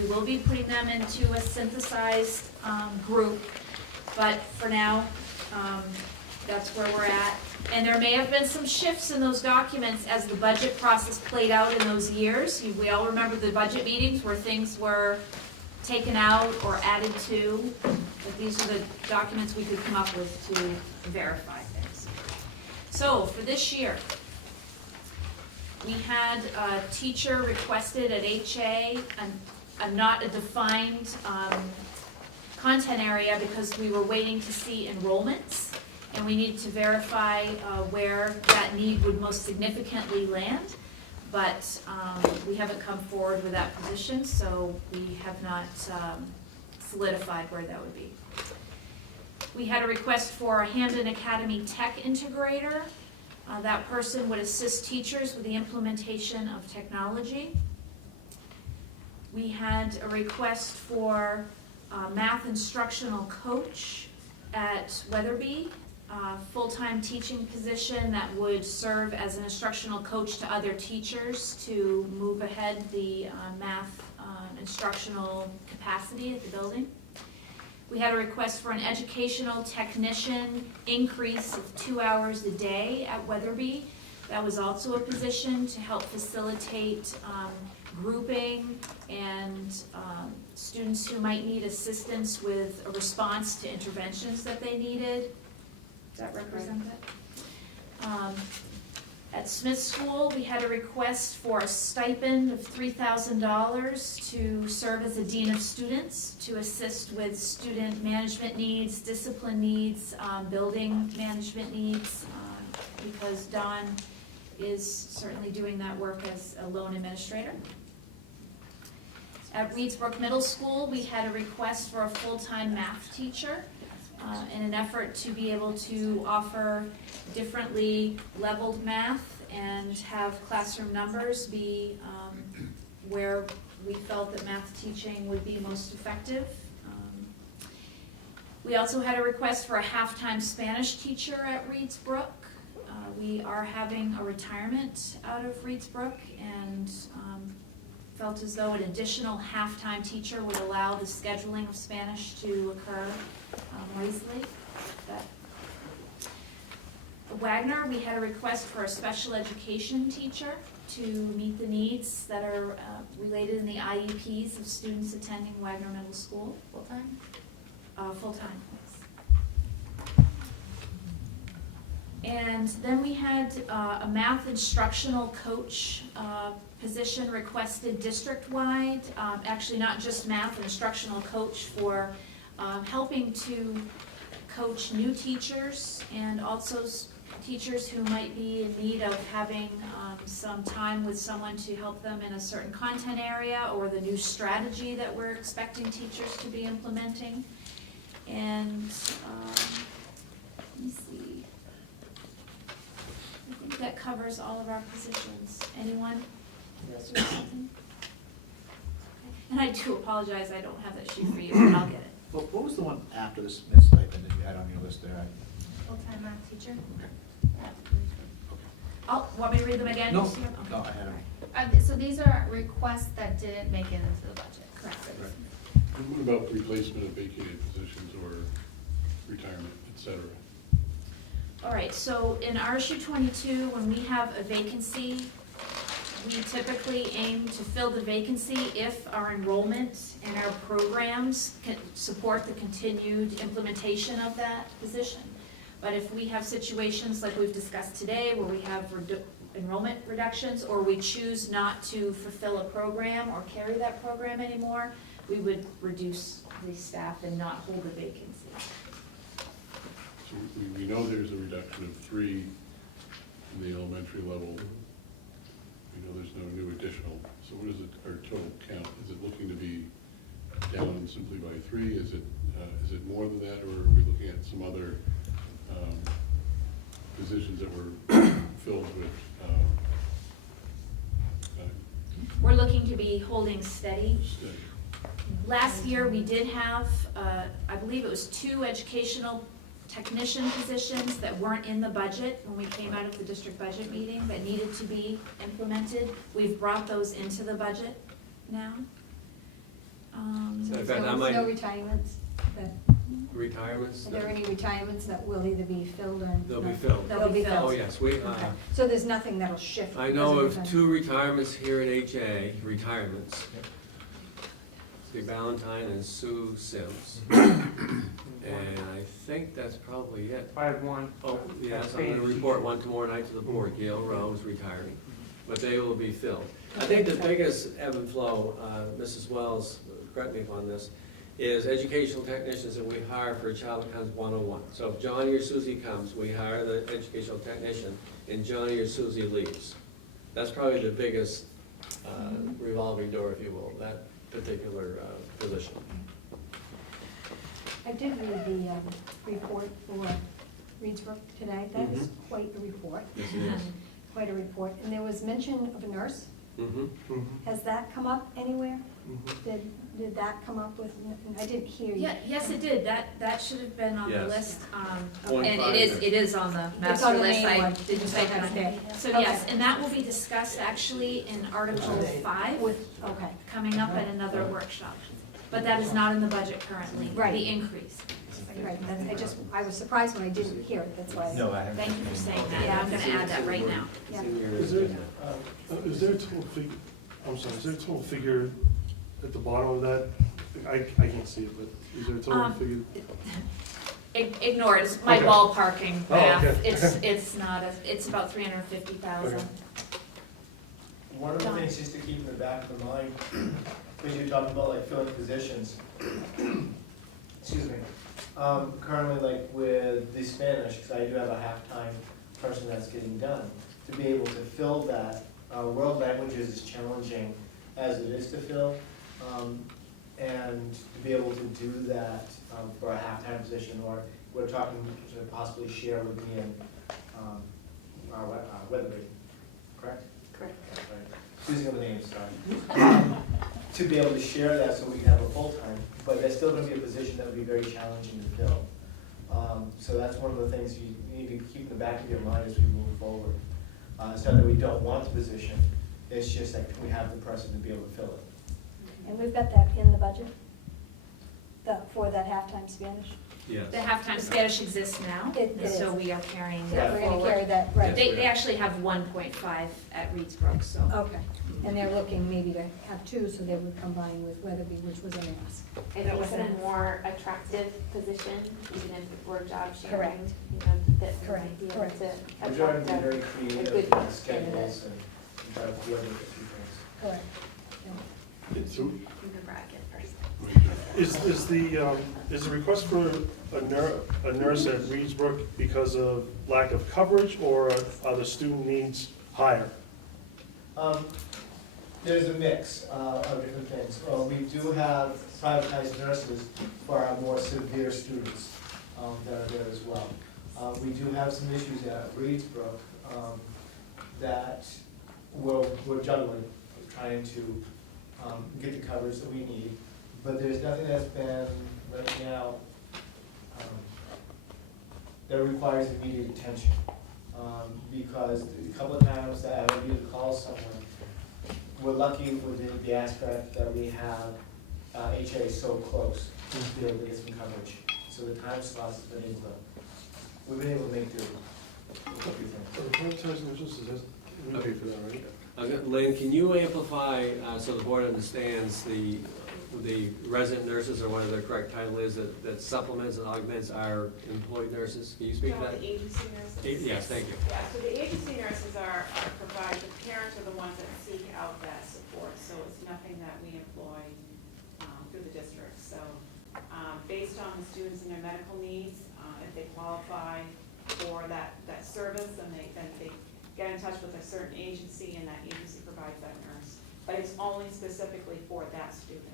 We will be putting them into a synthesized group, but for now, that's where we're at. And there may have been some shifts in those documents as the budget process played out in those years. We all remember the budget meetings where things were taken out or added to, but these are the documents we could come up with to verify things. So for this year, we had a teacher requested at HA, not a defined content area because we were waiting to see enrollments. And we needed to verify where that need would most significantly land. But we haven't come forward with that position, so we have not solidified where that would be. We had a request for a Hampden Academy Tech Integrator. That person would assist teachers with the implementation of technology. We had a request for a math instructional coach at Weatherby. Full-time teaching position that would serve as an instructional coach to other teachers to move ahead the math instructional capacity at the building. We had a request for an educational technician increase of 2 hours a day at Weatherby. That was also a position to help facilitate grouping and students who might need assistance with a response to interventions that they needed. Does that represent that? At Smith School, we had a request for a stipend of $3,000 to serve as a dean of students to assist with student management needs, discipline needs, building management needs, because Don is certainly doing that work as a loan administrator. At Reedsbrook Middle School, we had a request for a full-time math teacher. In an effort to be able to offer differently leveled math and have classroom numbers be where we felt that math teaching would be most effective. We also had a request for a half-time Spanish teacher at Reedsbrook. We are having a retirement out of Reedsbrook and felt as though an additional half-time teacher would allow the scheduling of Spanish to occur wisely. At Wagner, we had a request for a special education teacher to meet the needs that are related in the IEPs of students attending Wagner Middle School. Full-time? Full-time, yes. And then we had a math instructional coach position requested district-wide, actually not just math instructional coach for helping to coach new teachers and also teachers who might be in need of having some time with someone to help them in a certain content area or the new strategy that we're expecting teachers to be implementing. And, let me see. I think that covers all of our positions. Anyone? Else with something? And I do apologize, I don't have that sheet for you, but I'll get it. What was the one after the Smith stipend that you had on your list there? Full-time math teacher. Want me to read them again? No, Just here? Okay. no, I had them. So these are requests that didn't make it into the budget, correct? Right. And what about replacement of vacated positions or retirement, et cetera? All right, so in RSU 22, when we have a vacancy, we typically aim to fill the vacancy if our enrollment and our programs can support the continued implementation of that position. But if we have situations like we've discussed today where we have enrollment reductions or we choose not to fulfill a program or carry that program anymore, we would reduce the staff and not hold the vacancy. So we know there's a reduction of 3 in the elementary level. We know there's no new additional. So what is it, our total count? Is it looking to be down simply by 3? Is it more than that, or are we looking at some other positions that were filled with? We're looking to be holding steady. Steady. Last year, we did have, I believe it was 2 educational technician positions that weren't in the budget when we came out of the district budget meeting that needed to be implemented. We've brought those into the budget now. So in fact, I might- No retirements? Retirements? Are there any retirements that will either be filled or? They'll be not? filled. They'll be filled. Oh, yes, we, Okay. So there's nothing that'll shift? I because know of retirement? 2 retirements here at HA, retirements. Steve Valentine and Sue Sims. And I think that's probably it. I have one. Oh, yes, I'm gonna report one tomorrow night to the board. Gail Rowe is retiring, but they will be filled. I think the biggest ebb and flow, Mrs. Wells, correct me if on this, is educational technicians that we hire for a child that comes 101. So if Johnny or Susie comes, we hire the educational technician, and Johnny or Susie leaves. That's probably the biggest revolving door, if you will, that particular position. I did read the report for Reedsbrook today. That is quite a report. Yes, it is. Quite a report. And there was mention of a nurse. Mm-hmm. Has that come up anywhere? Did that come up with, I didn't hear you. Yeah, yes, it did. That should have been on the Yes. list. Point And five. it is on the It's master on the list. main I one. didn't say Okay. that. So Okay. yes, and that will be discussed actually in Article 5, Okay. coming up at another workshop. But that is not in the budget currently, Right. the increase. Right, I was surprised when I didn't hear it, that's why. No, I haven't. Thank you for saying that. Yeah, I'm gonna add that right now. Yeah. Is there a total figure, I'm sorry, is there a total figure at the bottom of that? I can't see it, but is there a total figure? Ignore it, it's my Okay. ballparking Oh, math. okay. It's not, it's about 350,000. Okay. One of the things just to keep in the back of the mind, because you're talking about like filling positions, excuse me, currently like with the Spanish, because I do have a half-time person that's getting done, to be able to fill that, world languages is challenging as it is to fill, and to be able to do that for a half-time position, or we're talking to possibly share with me and Weatherby, correct? Correct. Using the names, sorry. To be able to share that so we can have a full-time, but that's still gonna be a position that would be very challenging to fill. So that's one of the things you need to keep in the back of your mind as we move forward. It's not that we don't want the position, it's just that we have the person to be able to fill it. And we've got that in the budget, for that halftime Spanish? Yes. The halftime Spanish exists now, It and so is. we are carrying So that we're gonna forward. carry that, right? They actually have 1.5 at Reedsbrook, so. Okay, and they're looking maybe to have 2, so they would combine with Weatherby, which was an ask. It makes it a more attractive position, even if we're job sharing, Correct. you know, that we Correct, might be able correct. to We're trying to attract be very a creative good with candidate. schedules and try to coordinate a few things. Correct. Yeah. So You can bracket first. is the request for a nurse at Reedsbrook because of lack of coverage, or are the student needs higher? There's a mix of different things. We do have privatized nurses for our more severe students that are there as well. We do have some issues at Reedsbrook that we're juggling, trying to get the coverage that we need. But there's nothing that's been right now that requires immediate attention. Because a couple of times that I need to call someone, we're lucky with the aspect that we have HA so close to be able to get some coverage. So the time slots we've been able to make do with a few things. Privatized nurses, we pay for that, right? Lynn, can you amplify, so the board understands the resident nurses, or whatever the correct title is, that supplements and augments our employed nurses? Can you speak to No, that? the agency nurses. Yes, thank you. Yeah, so the agency nurses are provided, the parents are the ones that seek out that support, so it's nothing that we employ through the district. So based on the students and their medical needs, if they qualify for that service, then they get in touch with a certain agency, and that agency provides that nurse. But it's only specifically for that student.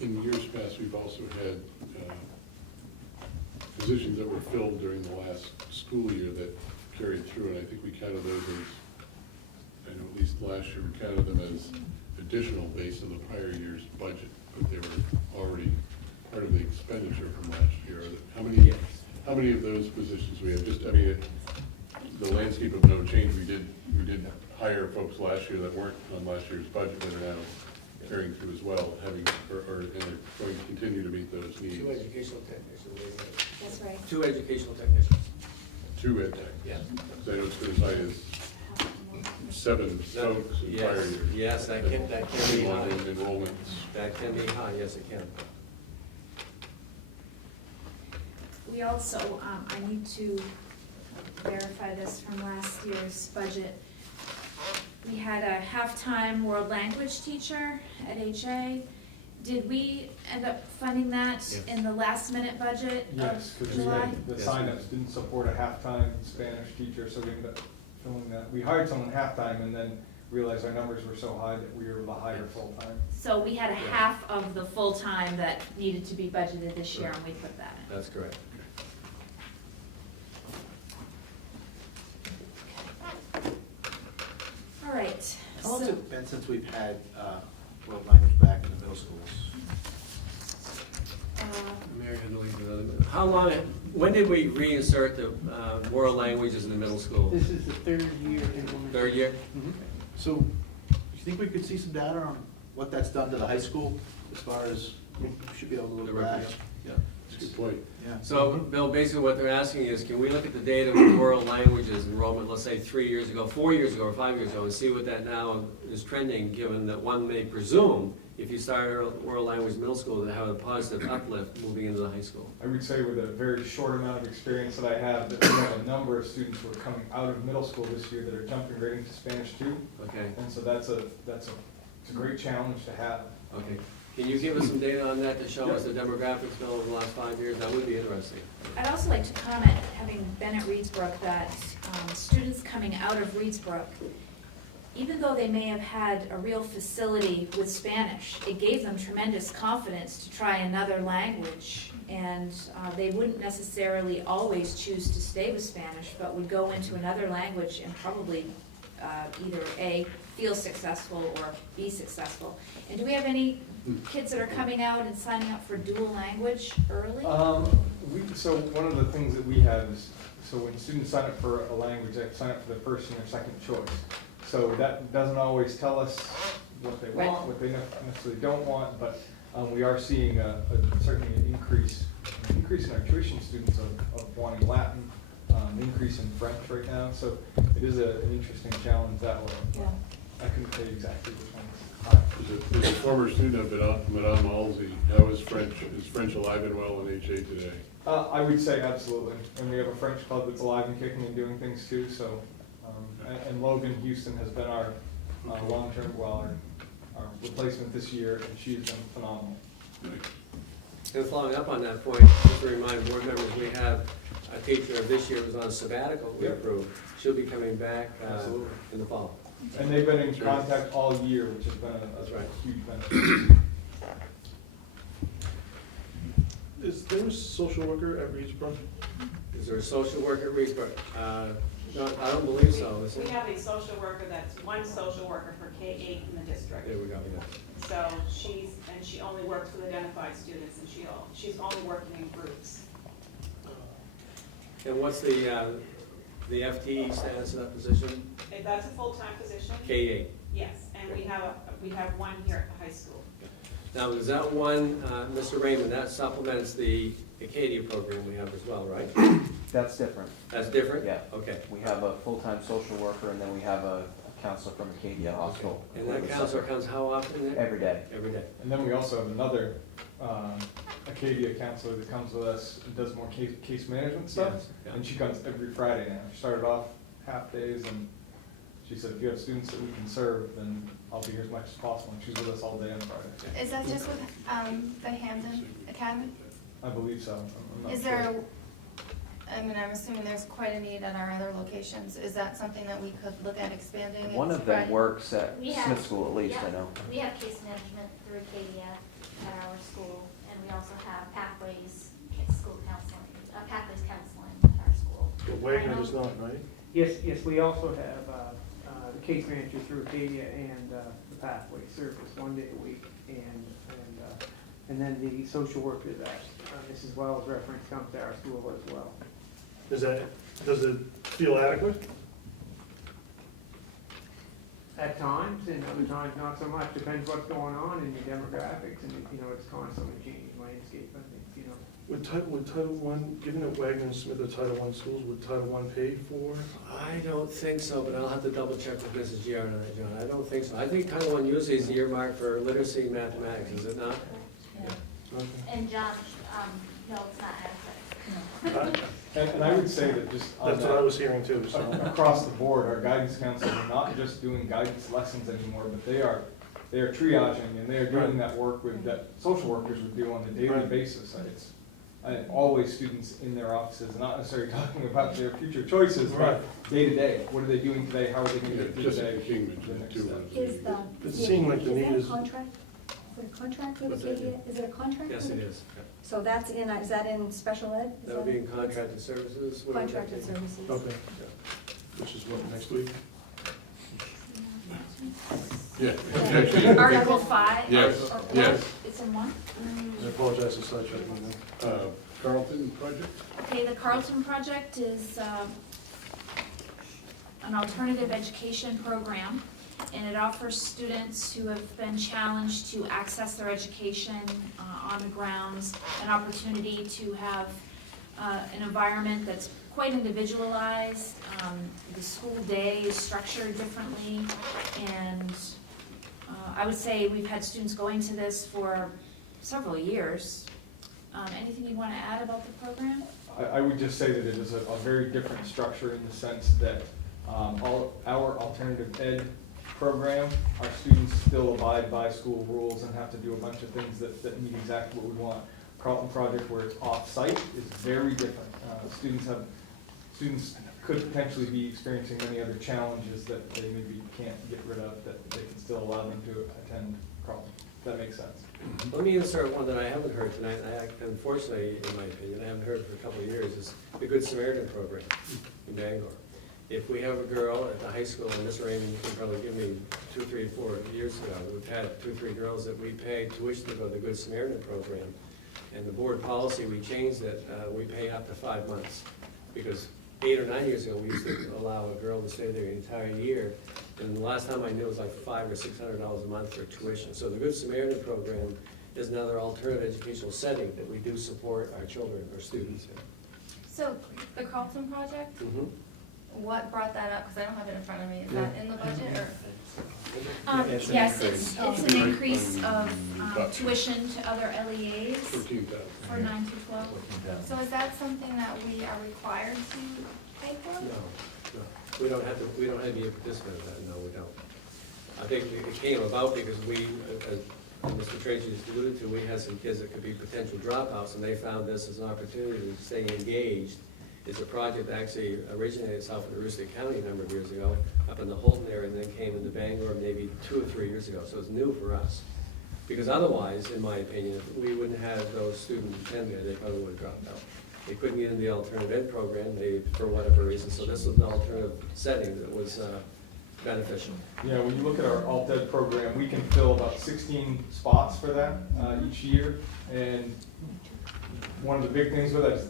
In years past, we've also had positions that were filled during the last school year that carried through, and I think we counted those as, I know at least last year, we counted them as additional based on the prior year's budget, but they were already part of the expenditure from last year. How many of those positions we have? Just, I mean, the landscape of no change, we did hire folks last year that weren't on last year's budget that are now carrying through as well, and they're going to continue to meet those needs. Two educational technicians. That's right. 2 educational technicians. 2 ed tech. Yeah. Because I know it's been as high as 7 folks in prior Yes, years. yes, that can be high. Enrollments. That can be high, yes, it can. We also, I need to verify this from last year's budget. We had a half-time world language teacher at HA. Did we end up funding that Yes. in the last-minute budget Yes, of because we July? had, the Yes. sign-ups didn't support a half-time Spanish teacher, so we ended up filling that. We hired someone half-time and then realized our numbers were so high that we were able to hire full-time. So we had a half of the full-time that needed to be budgeted this year, and we put that in. That's correct. All right. How long's so- it been since we've had world language back in the middle schools? Mary had to leave another minute. How long, when did we reinsert the world languages in the middle school? This is the third year implementation. 3rd year? So, do you think we could see some data on what that's done to the high school as far as, we should be able to The look back? records? Yeah. That's a good point. Yeah. So, Bill, basically what they're asking is, can we look at the data of world languages enrollment, let's say 3 years ago, 4 years ago, or 5 years ago, and see what that now is trending, given that one may presume, if you start world language middle school, to have a positive uplift moving into the high school? I would say with a very short amount of experience that I have, that we have a number of students who are coming out of middle school this year that are jumping right into Spanish too. Okay, And so it's a great challenge to have. okay. Can you give us some data on that to show us the demographics, Bill, over the last 5 years? That would be interesting. I'd also like to comment, having been at Reedsbrook, that students coming out of Reedsbrook, even though they may have had a real facility with Spanish, it gave them tremendous confidence to try another language. And they wouldn't necessarily always choose to stay with Spanish, but would go into another language and probably either A, feel successful, or be successful. And do we have any kids that are coming out and signing up for dual language early? So one of the things that we have is, so when students sign up for a language, they sign up for their first and their second choice. So that doesn't always tell us what they Right. want, what they necessarily don't want, but we are seeing certainly an increase in our tuition students of wanting Latin, increase in French right now. So it is an interesting challenge that way. Yeah. I couldn't tell you exactly which one is high. As a former student of Madame Halsey, how is French alive and well in HA today? I would say absolutely, and we have a French club that's alive and kicking and doing things too, so, and Logan Houston has been our long-term, well, our replacement this year, and she has been phenomenal. And following up on that point, just to remind board members, we have a teacher this year who's on sabbatical, we Yep. approved. She'll be coming back in the fall. And they've been in contact all year, which has been That's right. a huge benefit. Is there a social worker at Reedsbrook? Is there a social worker at Reedsbrook? No, I don't believe so. Is We it? have a social worker that's one social worker for K-8 in the district. There we go, yeah. So she only works with identified students, and she's only working in groups. And what's the FTE status of that position? If that's a full-time position? K-8. Yes, and we have one here at the high school. Now, is that one, Mr. Raymond, that supplements the Acadia program we have as well, right? That's different. That's different? Yeah. Okay. We have a full-time social worker, and then we have a counselor from Acadia Hospital. And that counselor comes how often? Every day. Every day. And then we also have another Acadia counselor that comes with us and does more case management stuff. Yes, yeah. And she comes every Friday now. She started off half days, and she said, if you have students that we can serve, then I'll be here as much as possible. And she's with us all day on Friday. Is that just with the Hampden Academy? I believe so. I'm not Is sure. there, I mean, I'm assuming there's quite a need at our other locations. Is that something that we could look at expanding? and One of them spreading? works at We have- Smith School, at least, I yeah, know. We have case management through Acadia at our school, and we also have Pathways School Counseling, Pathways Counseling at our school. But Wagner does not, right? Yes, we also have the case manager through Acadia and the Pathway Service, 1 day a week, and then the social worker that Mrs. Wells referenced comes to our school as well. Does it feel adequate? At times, and other times not so much, depends what's going on in your demographics, and, it's constantly changing landscape, I think, Would Title I, given that Wagner and Smith are Title I schools, would Title I pay for? I don't think so, but I'll have to double check with Mrs. Giard on that, John. I don't think so. I think Title I usually is earmarked for literacy and mathematics, is it not? Okay. And John, no, it's not adequate. And I would say that just on That's what I was hearing too, so. across the board, our guidance counselors are not just doing guidance lessons anymore, but they are triaging, and they are doing that work that social workers would do on a daily Right. basis. It's always students in their offices, not necessarily talking about their future choices, but day to day. What are they doing today? How are they going to get through the day? Justification The between the next two step. ones. Is the, It seemed like the need is is. that a contract? Is it a contract with What's that? Acadia? Is it a contract? Yes, with it is. So that's is that in special ed? Is That would be in contracted services. What would that Contracted be? services. Okay. Which is what, next week? Yeah. Article 5? Yes, or what? yes. It's in one? I apologize for sidechecking that. Carlton project? Okay, the Carlton Project is an alternative education program, and it offers students who have been challenged to access their education on the grounds an opportunity to have an environment that's quite individualized. The school day is structured differently, and I would say we've had students going to this for several years. Anything you want to add about the program? I would just say that it is a very different structure in the sense that all our alternative ed program, our students still abide by school rules and have to do a bunch of things that meet exactly what we want. Carlton Project, where it's off-site, is very different. Students could potentially be experiencing many other challenges that they maybe can't get rid of, that they can still allow them to attend Carlton. If that makes sense. Let me insert one that I haven't heard tonight. Unfortunately, in my opinion, I haven't heard for a couple of years, is the Good Samaritan program in Bangor. If we have a girl at the high school, and Mr. Raymond can probably give me 2, 3, 4 years ago, we've had 2, 3 girls that we pay tuition to go to the Good Samaritan program. And the board policy, we changed it, we pay up to 5 months. Because 8 or 9 years ago, we used to allow a girl to stay there the entire year. And the last time I knew, it was like $500 or $600 a month for tuition. So the Good Samaritan program is another alternative educational setting that we do support our children, our students in. So the Carlton Project, what brought that up? Because I don't have it in front of me. Is that in the budget or? Yes, it's an increase of tuition to other LEAs 14,000. for 9 through 12. So is that something that we are required to pay for? No, we don't have to be a participant in that, no, we don't. I think it came about because we, as Mr. Tracy just alluded to, we had some kids that could be potential dropouts, and they found this as an opportunity to stay engaged. It's a project that actually originated itself in Aroostook County a number of years ago, up in the Holton area, and then came into Bangor maybe 2 or 3 years ago, so it's new for us. Because otherwise, in my opinion, if we wouldn't have those students attend there, they probably would have dropped out. They couldn't get in the alternative ed program, they, for whatever reason, so this was an alternative setting that was beneficial. Yeah, when you look at our alt ed program, we can fill about 16 spots for that each year. And one of the big things with that is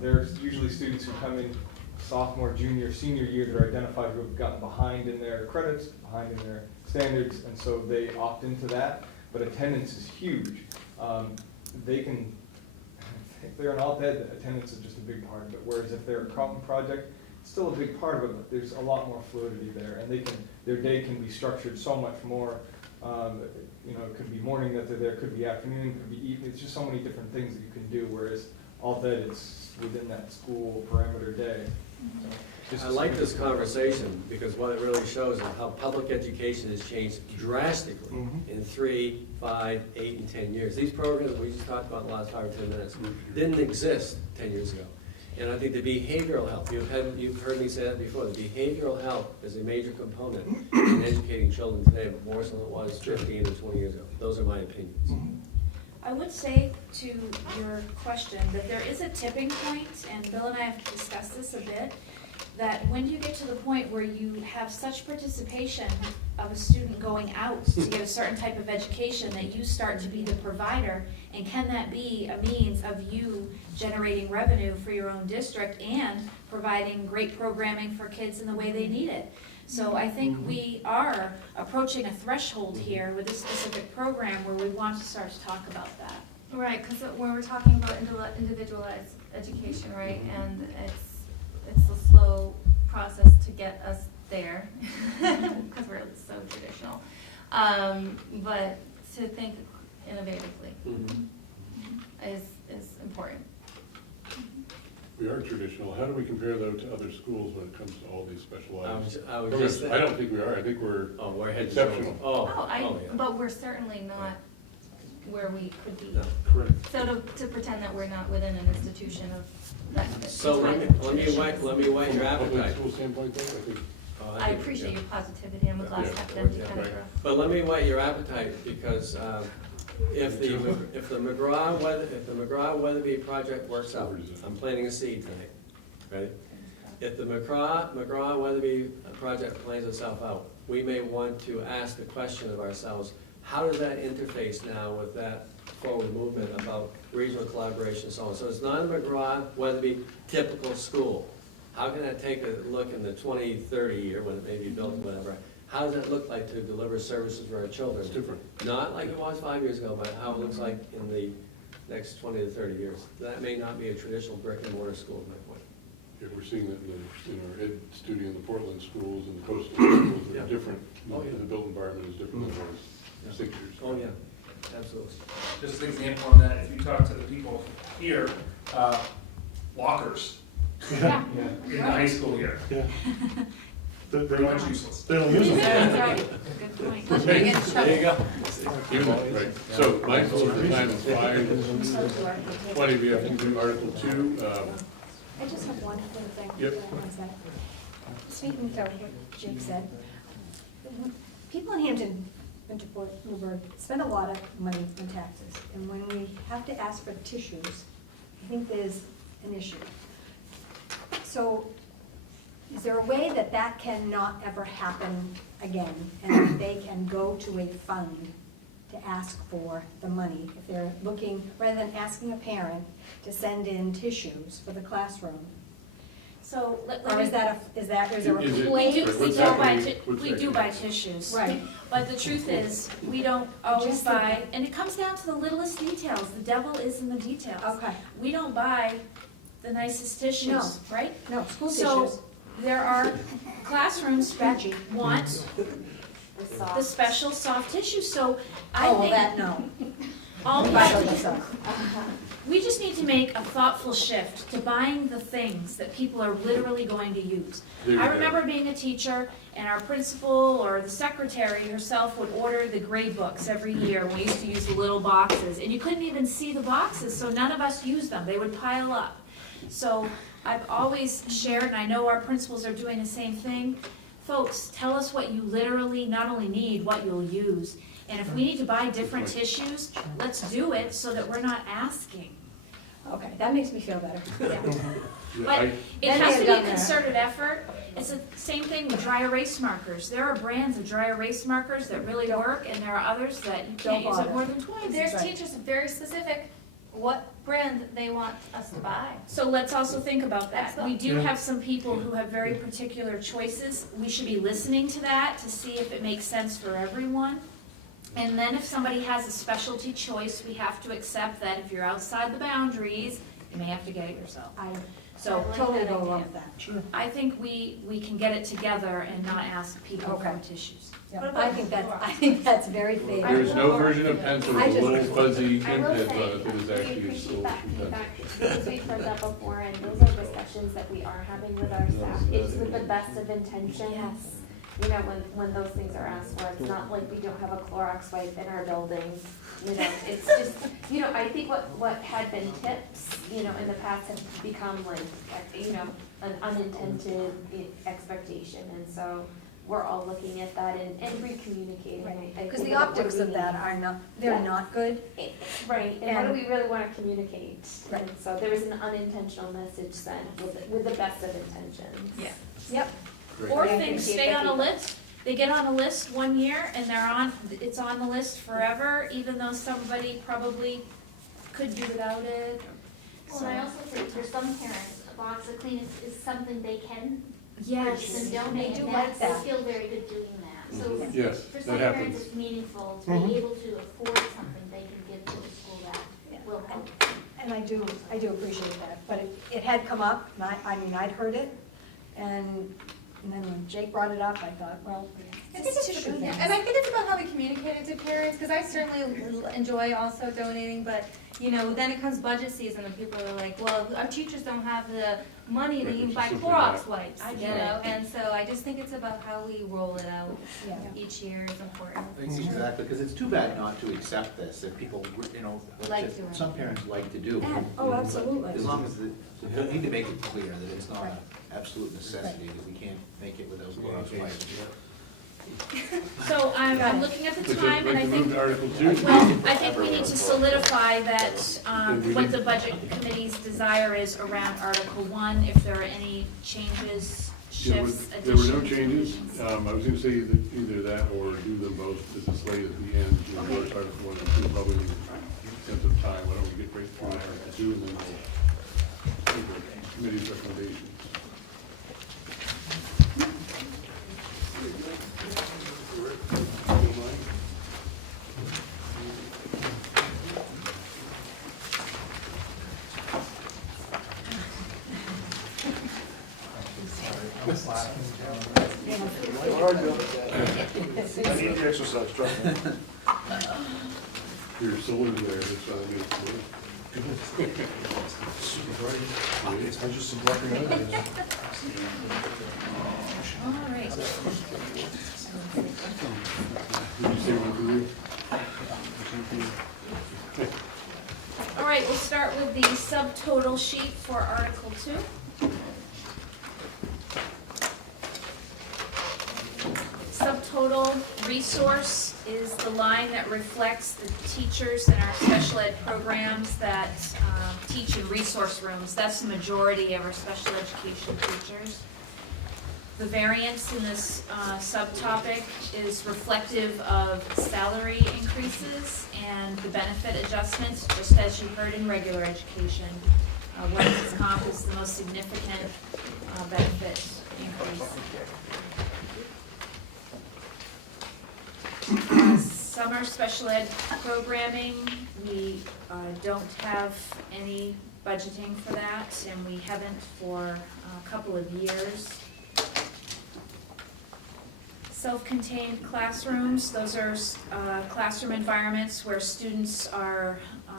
there's usually students who come in sophomore, junior, senior year that are identified who have gotten behind in their credits, behind in their standards, and so they opt into that. But attendance is huge. If they're an alt ed, attendance is just a big part of it. Whereas if they're a Carlton project, it's still a big part of it, but there's a lot more fluidity there, and their day can be structured so much more. It could be morning that they're there, could be afternoon, could be evening. It's just so many different things that you can do. Whereas alt ed, it's within that school parameter day. I like this conversation because what it really shows is how public education has changed drastically in 3, 5, 8, and 10 years. These programs we just talked about in the last 5 or 10 minutes didn't exist 10 years ago. And I think the behavioral health, you've heard me say that before, the behavioral health is a major component in educating children today, but more so than it was 15 or 20 years ago. Those are my opinions. I would say to your question that there is a tipping point, and Bill and I have discussed this a bit, that when you get to the point where you have such participation of a student going out to get a certain type of education that you start to be the provider, and can that be a means of you generating revenue for your own district and providing great programming for kids in the way they need it. So I think we are approaching a threshold here with this specific program where we want to start to talk about that. Right, because when we're talking about individualized education, right, and it's a slow process to get us there, because we're so traditional, but to think innovatively is important. We are traditional. How do we compare though to other schools when it comes to all these specialized? I I don't think we are. I think we're exceptional. But we're certainly not where we could be. No, correct. So to pretend that we're not within an institution of that. So let me whet your appetite. Public school standpoint though, I think. I appreciate your positivity. I'm a glass half empty kind of girl. But let me whet your appetite because if the McGraw-Weatherby project works out, I'm planting a seed tonight. Ready? If the McGraw-Weatherby project plays itself out, we may want to ask the question of ourselves: how does that interface now with that forward movement about regional collaboration and so on? So it's not a McGraw-Weatherby typical school. How can that take a look in the 2030 year when it may be built, whatever? How does that look like to deliver services for our children? It's different. Not like it was 5 years ago, but how it looks like in the next 20 to 30 years. That may not be a traditional brick and mortar school, my point. Yeah, we're seeing that in our ed study in the Portland schools and the coastal schools that are different. The built environment is different than it was 6 years ago. Oh, yeah, absolutely. Just an example on that, if you talk to the people here, lockers in the high school here. Yeah. Pretty much useless. They don't use them. That's right, good point. Let's get in trouble. There you go. Right. So mindful of the time is fine. 20, we have to do Article 2. I just have one little thing. Yep. Speaking of what Jake said, people in Hampden, Winterport, Newburgh, spend a lot of money on taxes. And when we have to ask for tissues, I think there's an issue. So is there a way that that cannot ever happen again, and that they can go to a fund to ask for the money if they're looking, rather than asking a parent to send in tissues for the classroom? So Or is there a place? We do buy tissues. Right. But the truth is, we don't always buy, and it comes down to the littlest details. The devil is in the details. Okay. We don't buy the nicest tissues, right? No, school So tissues. there are classrooms that want the special soft tissue, so I Oh, well, think that, no. all Buy those ourselves. We just need to make a thoughtful shift to buying the things that people are literally going to use. There you I go. remember being a teacher, and our principal or the secretary herself would order the grade books every year. We used to use the little boxes, and you couldn't even see the boxes, so none of us used them. They would pile up. So I've always shared, and I know our principals are doing the same thing. Folks, tell us what you literally not only need, what you'll use. And if we need to buy different tissues, let's do it so that we're not asking. Okay, that makes me feel better. Yeah. Yeah, But it Then has they to be have a done that. concerted effort. It's the same thing with dry erase markers. There are brands of dry erase markers that really work, and there are others that you can't Don't use it bother. more than twice. There's Right. teachers very specific what brand they want us to buy. So let's also think about that. We do Yeah. have some people who have very particular choices. We should be listening to that to see if it makes sense for everyone. And then if somebody has a specialty choice, we have to accept that if you're outside the boundaries, you may have to get it yourself. I So totally go along with that. Sure. I think we can get it together and not ask people for Okay. tissues. Yeah, I think that's very fair. There's no version of pencil with I a just- little fuzzy I will imprint say, on it that is we actually a appreciate solution that pencil. feedback, because we've heard that before, and those are discussions that we are having with our staff. It's with the best of intentions. You know, when those things are asked for, it's not like we don't have a Clorox wipe in our building. You know, it's just, you know, I think what had been tips, you know, in the past have become like, you know, an unintended expectation, and so we're all looking at that and re-communicating. I Because think the about optics what of we that need. are not, they're Yeah. not good. Right, and what do And- we really want to communicate? Right. And so there was an unintentional message sent with the best of intentions. Yeah. Yep. Great. Or Yeah, I things appreciate stay the on a feedback. list, they get on a list one year and it's on the list forever, even though somebody probably could do without it. Well, and I also think for some parents, a box of Kleenex is something they can purchase Yes, and donate, They do and like they that. feel very good doing that. So Yes, for that some parents, happens. it's meaningful to Mhm. be able to afford something they can give to the school Yeah. that will help. And I do appreciate that, but it had come up, and I mean, I'd heard it, and then when Jake brought it up, I thought, well, I think it's tissue true, things. and I think it's about how we communicate it to parents, because I certainly enjoy also donating, but, you know, then it comes budget season and people are like, well, our teachers don't have the money to even buy Clorox wipes, I you get know? it. And so I just think it's about how we roll it out Yeah. each year is important. Exactly, because it's too bad not to accept this, if people, you know, Like doing some parents like to do. Yeah. Oh, absolutely. As long as, we need to make it clear that it's not an absolute necessity, that we can't make it without Clorox wipes. So I'm looking at the Would you time and I like to move think, to Article 2? well, I think we need to solidify that, Then we what need- the budget committee's desire is around Article 1, if there are any changes, shifts, additions. There were no changes. I was gonna say that either that or do them both as a slate at the end. You know, Okay. first Article 1 and 2, probably in the sense of time. Why don't we get right through Article 2 and then we'll take the committee's recommendations. I need the exercise, trust me. Your solar's there, that's why I made it blue. I just am working on it. All right. Did you say one for you? All right, we'll start with the subtotal sheet for Article 2. Subtotal resource is the line that reflects the teachers in our special ed programs that teach in resource rooms. That's the majority of our special education teachers. The variance in this subtopic is reflective of salary increases and the benefit adjustments, just as you heard in regular education. Workers' comp is the most significant benefit increase. Summer special ed programming, we don't have any budgeting for that, and we haven't for a couple of years. Self-contained classrooms, those are classroom environments where students are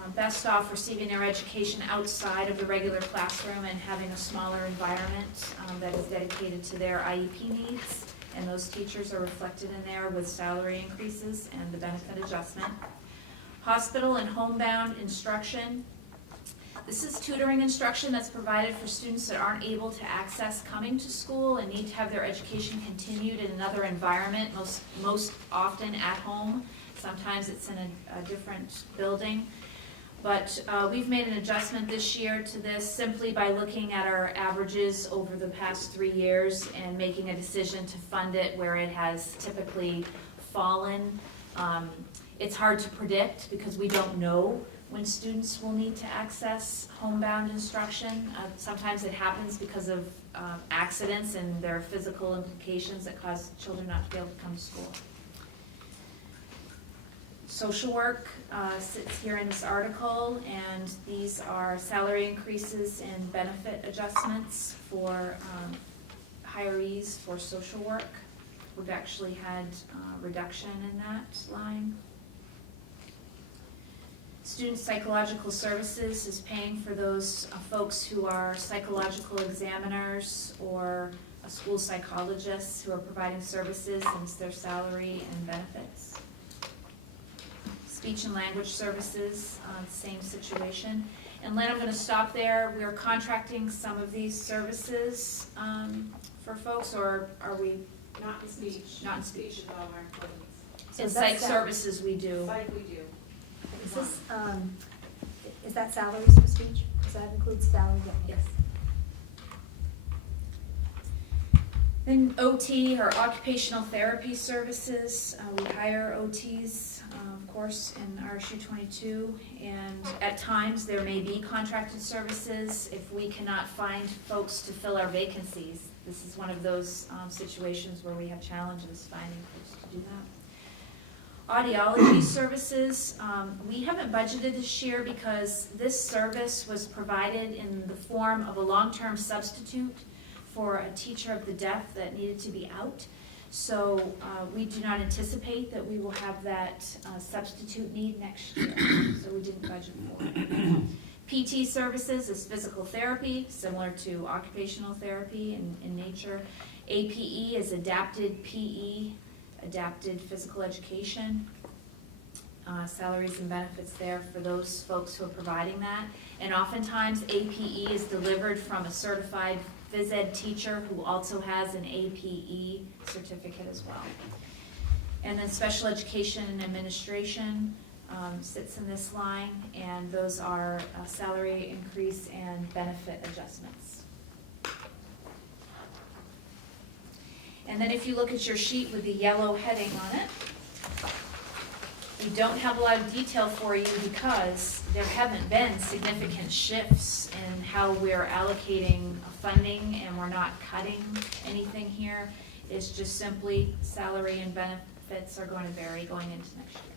best off receiving their education outside of the regular classroom and having a smaller environment that is dedicated to their IEP needs. And those teachers are reflected in there with salary increases and the benefit adjustment. Hospital and homebound instruction. This is tutoring instruction that's provided for students that aren't able to access coming to school and need to have their education continued in another environment, most often at home. Sometimes it's in a different building. But we've made an adjustment this year to this simply by looking at our averages over the past 3 years and making a decision to fund it where it has typically fallen. It's hard to predict because we don't know when students will need to access homebound instruction. Sometimes it happens because of accidents and there are physical implications that cause children not to be able to come to school. Social work sits here in this article, and these are salary increases and benefit adjustments for hirees for social work. We've actually had reduction in that line. Student psychological services is paying for those folks who are psychological examiners or school psychologists who are providing services, and it's their salary and benefits. Speech and language services, same situation. And Lynn, I'm going to stop there. We are contracting some of these services for folks, or are we? Not in speech. Not in speech. Is all our employees. In psych services we do. Psych we do. Is this, is that salaries for speech? Does that include salary? Yes. Then OT, or occupational therapy services. We hire OTs, of course, in RSU 22, and at times there may be contracted services if we cannot find folks to fill our vacancies. This is one of those situations where we have challenges finding folks to do that. Audiology services, we haven't budgeted this year because this service was provided in the form of a long-term substitute for a teacher of the deaf that needed to be out. So we do not anticipate that we will have that substitute need next year, so we didn't budget for it. PT services is physical therapy, similar to occupational therapy in nature. APE is adapted PE, adapted physical education. Salaries and benefits there for those folks who are providing that. And oftentimes APE is delivered from a certified phys ed teacher who also has an APE certificate as well. And then special education and administration sits in this line, and those are salary increase and benefit adjustments. And then if you look at your sheet with the yellow heading on it, we don't have a lot of detail for you because there haven't been significant shifts in how we're allocating funding, and we're not cutting anything here. It's just simply salary and benefits are going to vary going into next year.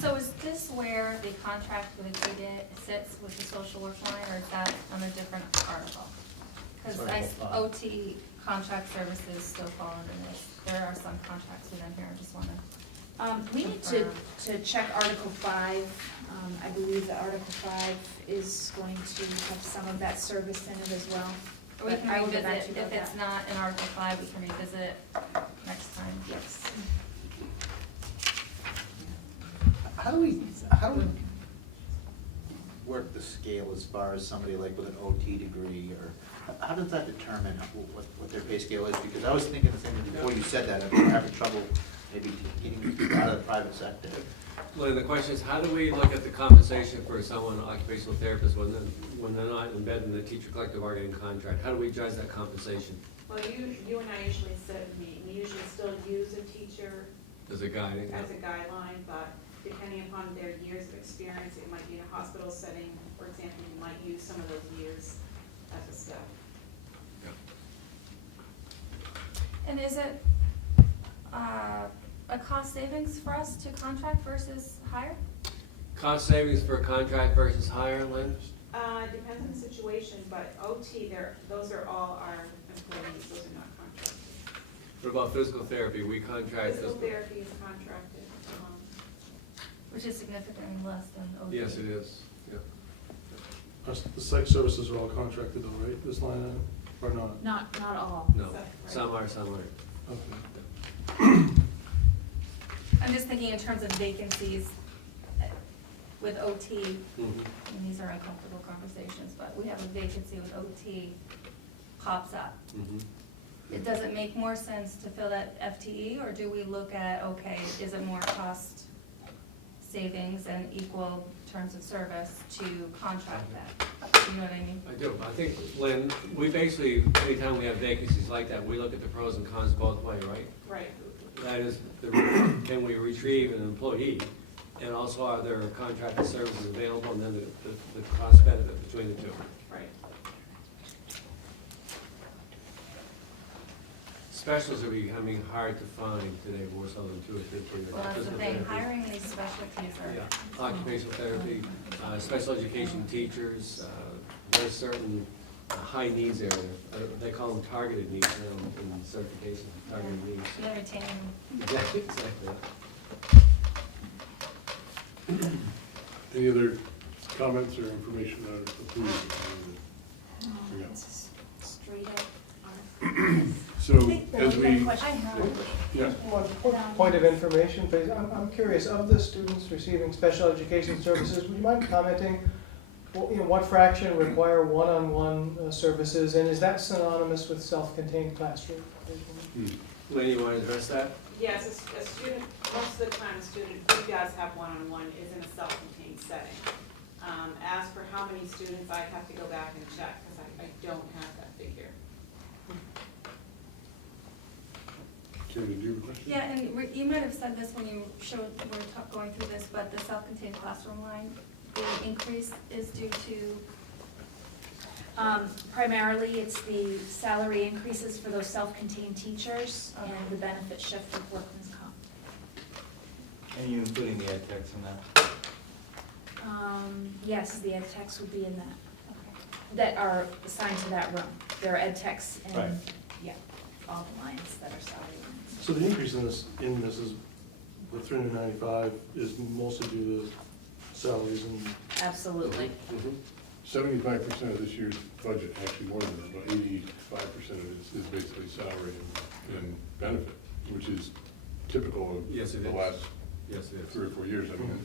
So is this where the contract with Acadia sits with the social work line, or is that on a different article? Because OT contract services still fall under this. There are some contracts within here, I just want to. We need to check Article 5. I believe that Article 5 is going to have some of that service in it as well. Or we But can I will get back revisit, to you if about it's that. not in Article 5, we can revisit it next time. Yes. How do we work the scale as far as somebody like with an OT degree, or how does that determine what their pay scale is? Because I was thinking the same thing before you said that, I'm having trouble maybe getting people out of the private sector. Lynn, the question is, how do we look at the compensation for someone, an occupational therapist, when they're not embedded in the teacher collective bargaining contract? How do we judge that compensation? Well, you and I usually said, we usually still use a teacher As a guiding? as a guideline, but depending upon their years of experience, it might be in a hospital setting, for example, you might use some of those years as a step. And is it a cost savings for us to contract versus hire? Cost savings for contract versus hire, Lynn? Depends on the situation, but OT, those are all our employees, those are not contractors. What about physical therapy? We contract Physical this. therapy is contracted. Which is significantly less than OT. Yes, it is, yeah. The psych services are all contracted though, right, this line item, or not? Not all. No, some are, some aren't. Okay. I'm just thinking in terms of vacancies with OT, Mhm. and these are uncomfortable conversations, but we have a vacancy with OT pops up. Mhm. Does it make more sense to fill that FTE, or do we look at, okay, is it more cost savings and equal terms of service to contract that? You know what I mean? I do. I think, Lynn, we basically, anytime we have vacancies like that, we look at the pros and cons both ways, right? Right. That is, can we retrieve an employee? And also, are there contracted services available, and then the cost benefit between the two? Right. Specialists are becoming hard to find today, more so than 2 or 3 years ago. Well, that's the Physical thing, therapy. hiring these specialties are. Yeah, occupational therapy, special education teachers, there's certain high needs area. They call them targeted needs now in certification, targeted needs. Yeah, retaining them. Exactly, exactly. Any other comments or information on approved? Yeah. It's straight up. So as we, yeah, One point of information, please. I'm curious, of the students receiving special education services, would you mind commenting, what fraction require one-on-one services, and is that synonymous with self-contained classroom? Lynn, you want to address that? Yes, a student, most of the time, a student who does have one-on-one is in a self-contained setting. As for how many students, I have to go back and check, because I don't have that figure. Kim, did you have a question? Yeah, and you might have said this when you were going through this, but the self-contained classroom line, the increase is due to, Primarily, it's the salary increases for those self-contained teachers and the benefit shift with workman's comp. And you including the ed techs in that? Yes, the ed techs would be in that, that are assigned to that room. There are ed techs Right. and, yeah, all the lines that are salary lines. So the increase in this is, the 395 is mostly due to salaries and, Absolutely. 75% of this year's budget, actually more than that, about 85% of it is basically salary and benefit, which is typical of Yes, it the is. last Yes, it is. 3 or 4 years. I mean,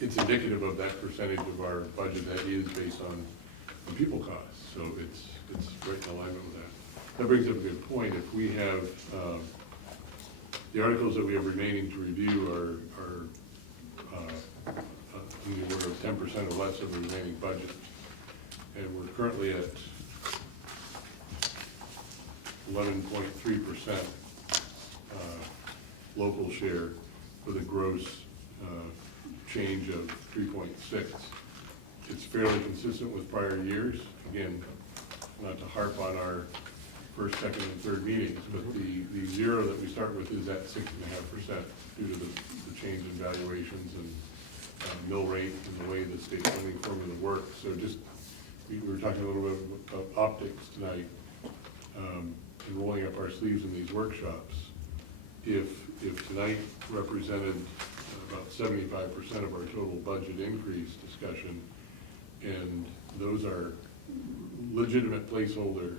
it's indicative of that percentage of our budget that is based on the people costs, so it's right in alignment with that. That brings up a good point. If we have, the articles that we have remaining to review are in the order of 10% or less of the remaining budget. And we're currently at 11.3% local share with a gross change of 3.6. It's fairly consistent with prior years. Again, not to harp on our first, second, and third meetings, but the zero that we start with is at 6.5% due to the change in valuations and mill rate and the way the state funding formula works. So just, we were talking a little bit about optics tonight, and rolling up our sleeves in these workshops. If tonight represented about 75% of our total budget increase discussion, and those are legitimate placeholder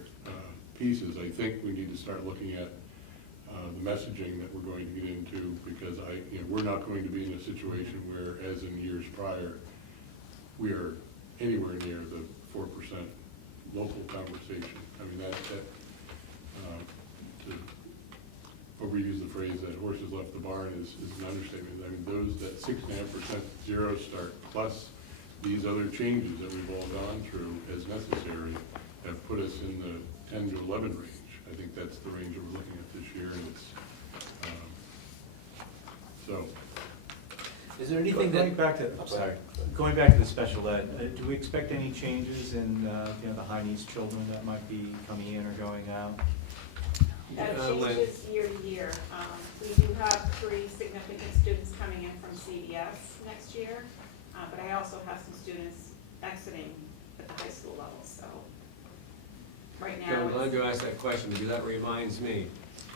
pieces, I think we need to start looking at the messaging that we're going to get into, because we're not going to be in a situation where, as in years prior, we are anywhere near the 4% local conversation. I mean, to overuse the phrase that horses left the barn is an understatement. I mean, that 6.5% zero start plus these other changes that we've all gone through as necessary have put us in the 10 to 11 range. I think that's the range that we're looking at this year, and it's, so. Is there anything that? Going back to the special ed, do we expect any changes in, the high needs children that might be coming in or going out? That changes year to year. We do have 3 significant students coming in from CDS next year, but I also have some students exiting at the high school level, so right now. I'm glad you asked that question, because that reminds me.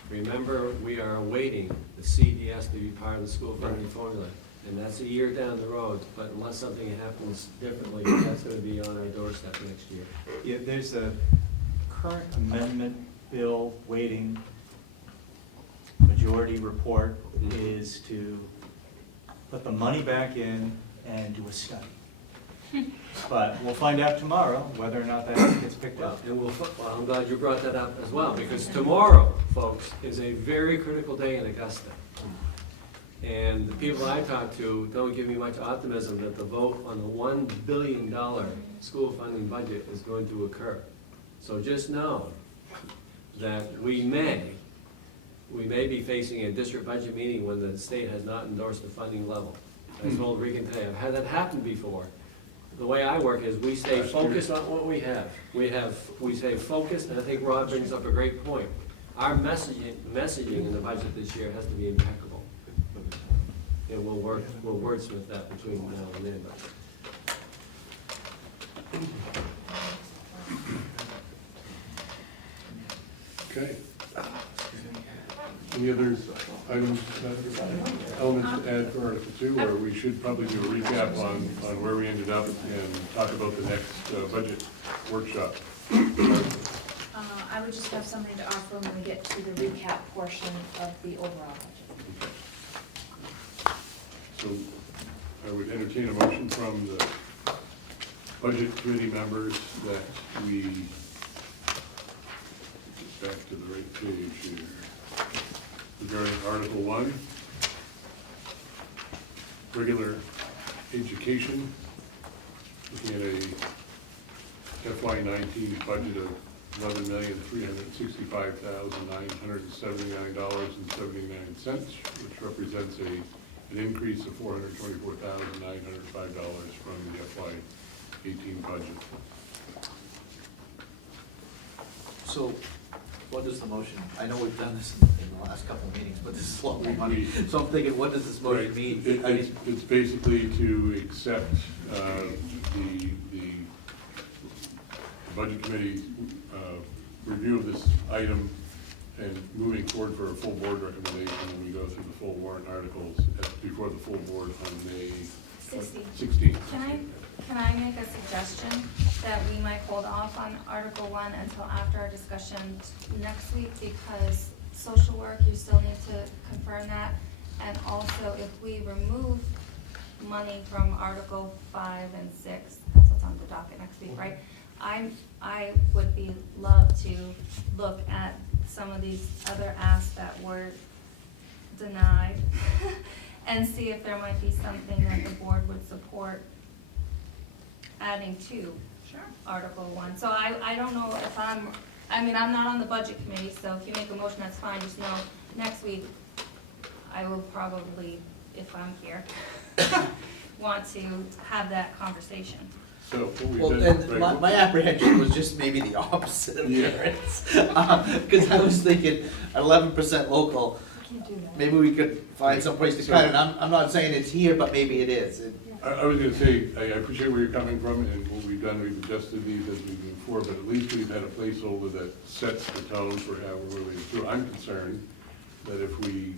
Remember, we are awaiting the CDS to be part of the school funding formula, and that's a year down the road, but unless something happens differently, that's gonna be on our doorstep next year. Yeah, there's a current amendment bill waiting. Majority report is to put the money back in and do a study. But we'll find out tomorrow whether or not that gets picked up. And well, I'm glad you brought that up as well, because tomorrow, folks, is a very critical day in Augusta. And the people I talk to don't give me much optimism that the vote on the $1 billion school funding budget is going to occur. So just know that we may be facing a district budget meeting when the state has not endorsed the funding level. I told Rick and Tay, I've had that happen before. The way I work is we stay focused on what we have. We stay focused, and I think Rob brings up a great point. Our messaging in the budget this year has to be impeccable. And we'll wordsmith that between now and then. Okay. Any other items, elements to add for Article 2, or we should probably do a recap on where we ended up and talk about the next budget workshop? I would just have something to offer when we get to the recap portion of the overall budget. So I would entertain a motion from the budget committee members that we, get back to the right page here, regarding Article 1, regular education, looking at a FY19 budget of $11,365,979.79, which represents an increase of $424,905 from the FY18 budget. So, what does the motion, I know we've done this in the last couple of meetings, but this is a lot more money, so I'm thinking, what does this motion Right. mean? It's basically to accept the budget committee's review of this item and moving forward for a full board recommendation when we go through the full warrant articles before the full board on May 16th. Can I make a suggestion that we might hold off on Article 1 until after our discussion next week, because social work, you still need to confirm that. And also, if we remove money from Article 5 and 6, that's what's on the docket next week, right? I would love to look at some of these other asks that were denied and see if there might be something that the board would support adding to Article 1. So I don't know if I'm not on the budget committee, so if you make a motion, that's fine. Just know, next week, I will probably, if I'm here, want to have that conversation. So what we've Well, done- and right, my apprehension was just maybe the opposite of Yeah. yours. Because I was thinking 11% local, Can't do that. maybe we could find some place to cut it. I'm not saying it's here, but maybe it is. I was gonna say, I appreciate where you're coming from, and what we've done, we've adjusted these as we move forward, but at least we've had a placeholder that sets the tone for how we're moving through. I'm concerned that if we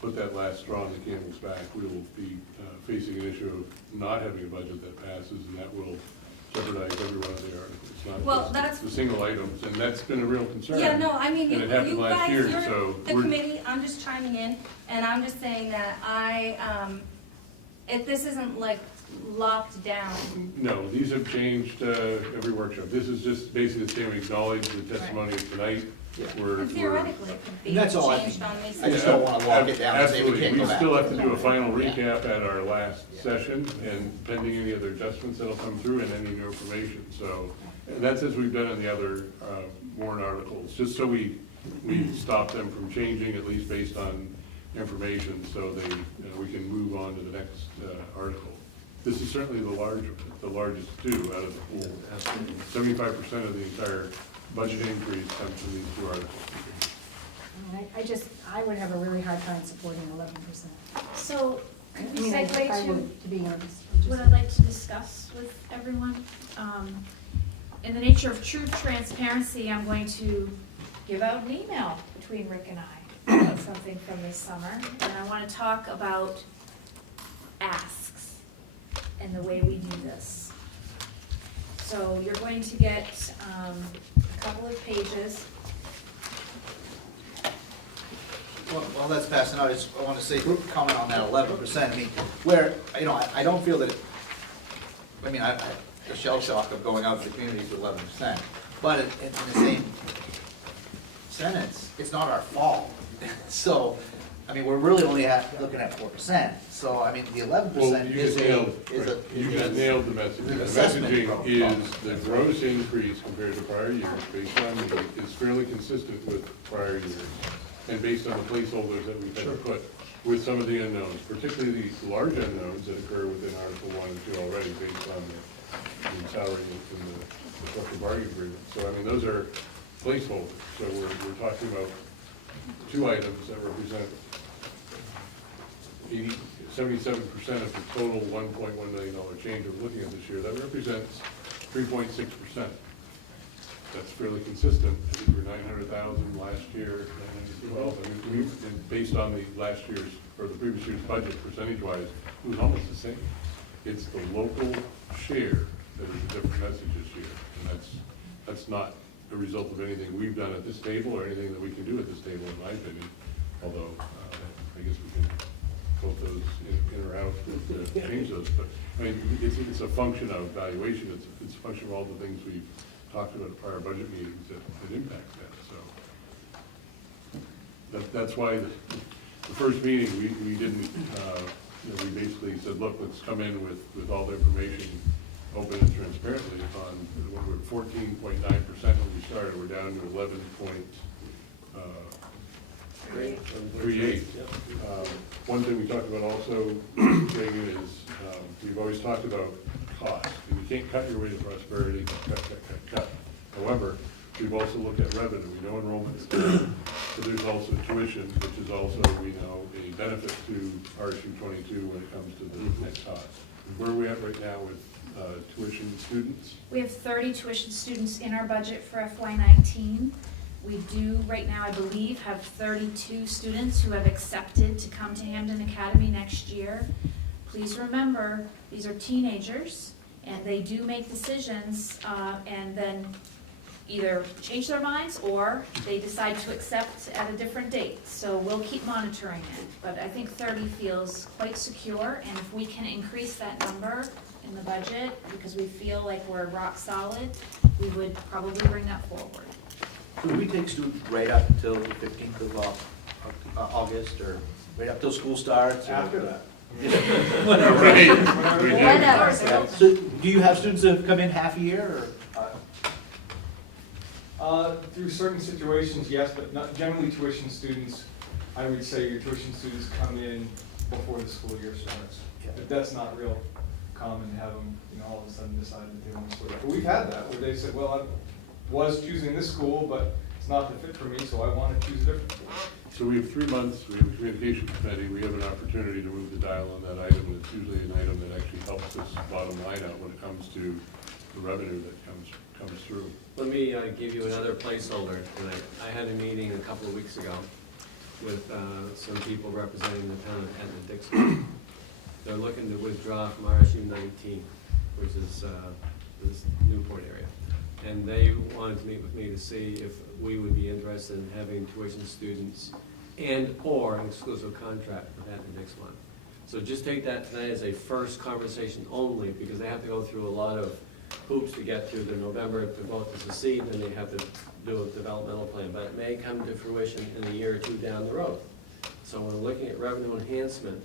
put that last straw in the camel's back, we will be facing an issue of not having a budget that passes, and that will jeopardize every one of the articles, Well, not that's- just the single items, and that's been a real concern. Yeah, no, I mean, And it happened you last guys, year, you're so the we're- committee, I'm just chiming in, and I'm just saying that if this isn't like locked down. No, these have changed every workshop. This is just basically saying we acknowledge the testimony of tonight. And theoretically, it could be That's all I changed think. on May I 16th. just don't wanna lock it down and say we Absolutely. can't go We back. still have to do a final recap at our last session, and pending any other adjustments that'll come through and any new information. So, and that's as we've done in the other warrant articles, just so we stop them from changing, at least based on information, so we can move on to the next article. This is certainly the largest two out of the pool. 75% of the entire budget increase comes from these two articles. I would have a really hard time supporting 11%. So, I could we mean, I segue would, to be honest. what I'd like to discuss with everyone? In the nature of true transparency, I'm going to give out an email between Rick and I about something from this summer. And I want to talk about asks and the way we do this. So you're going to get a couple of pages. Well, while that's passing out, I want to say, comment on that 11%. I mean, where, I don't feel that, the shell shock of going out to the community is 11%. But in the same sentence, it's not our fault. So, we're really only looking at 4%. So, the 11% is You just nailed the message. The messaging is the gross increase compared to prior years based on, is fairly consistent with prior years. And based on the placeholders that we've had to put with some of the unknowns, particularly the large unknowns that occur within Article 1 and 2 already based on the salary and the collective bargaining agreement. So, those are placeholders. So we're talking about two items that represent 77% of the total $1.1 million change we're looking at this year. That represents 3.6%. That's fairly consistent. I think we're 900,000 last year, 912. Based on the last year's, or the previous year's budget, percentage-wise, it was almost the same. It's the local share that is a different message this year. And that's not a result of anything we've done at this table or anything that we can do at this table, in my opinion. Although, I guess we can vote those in or out to change those. But, it's a function of valuation. It's a function of all the things we've talked about at prior budget meetings that impact that. So that's why the first meeting we didn't, we basically said, look, let's come in with all the information open and transparently on, when we're 14.9% when we started, we're down to 11.38. One thing we talked about also, Reagan, is we've always talked about cost. And you can't cut your way to prosperity, cut. However, we've also looked at revenue. We know enrollment is down, but there's also tuition, which is also, we know, a benefit to RSU 22 when it comes to the net cost. Where are we at right now with tuition students? We have 30 tuition students in our budget for FY19. We do, right now, I believe, have 32 students who have accepted to come to Hampden Academy next year. Please remember, these are teenagers, and they do make decisions, and then either change their minds or they decide to accept at a different date. So we'll keep monitoring it. But I think 30 feels quite secure, and if we can increase that number in the budget, because we feel like we're rock solid, we would probably bring that forward. So do we take students right up until the 15th of August, or right up till school starts? After that. Whatever. So do you have students that have come in half a year, or? Through certain situations, yes, but not generally tuition students. I would say your tuition students come in before the school year starts. Yeah. But that's not real common to have them, all of a sudden decide that they want to switch. But we've had that where they said, well, I was choosing this school, but it's not the fit for me, so I want to choose a different school. So we have 3 months, we have a communication committee, we have an opportunity to move the dial on that item, and it's usually an item that actually helps us bottom line out when it comes to the revenue that comes through. Let me give you another placeholder tonight. I had a meeting a couple of weeks ago with some people representing the town of Hampden-Dixon. They're looking to withdraw from RSU 19, which is this Newport area. And they wanted to meet with me to see if we would be interested in having tuition students and/or an exclusive contract with Hampden-Dixon. So just take that tonight as a first conversation only, because they have to go through a lot of hoops to get to the November to vote to secede, and they have to do a developmental plan. But it may come to fruition in a year or two down the road. So when we're looking at revenue enhancement,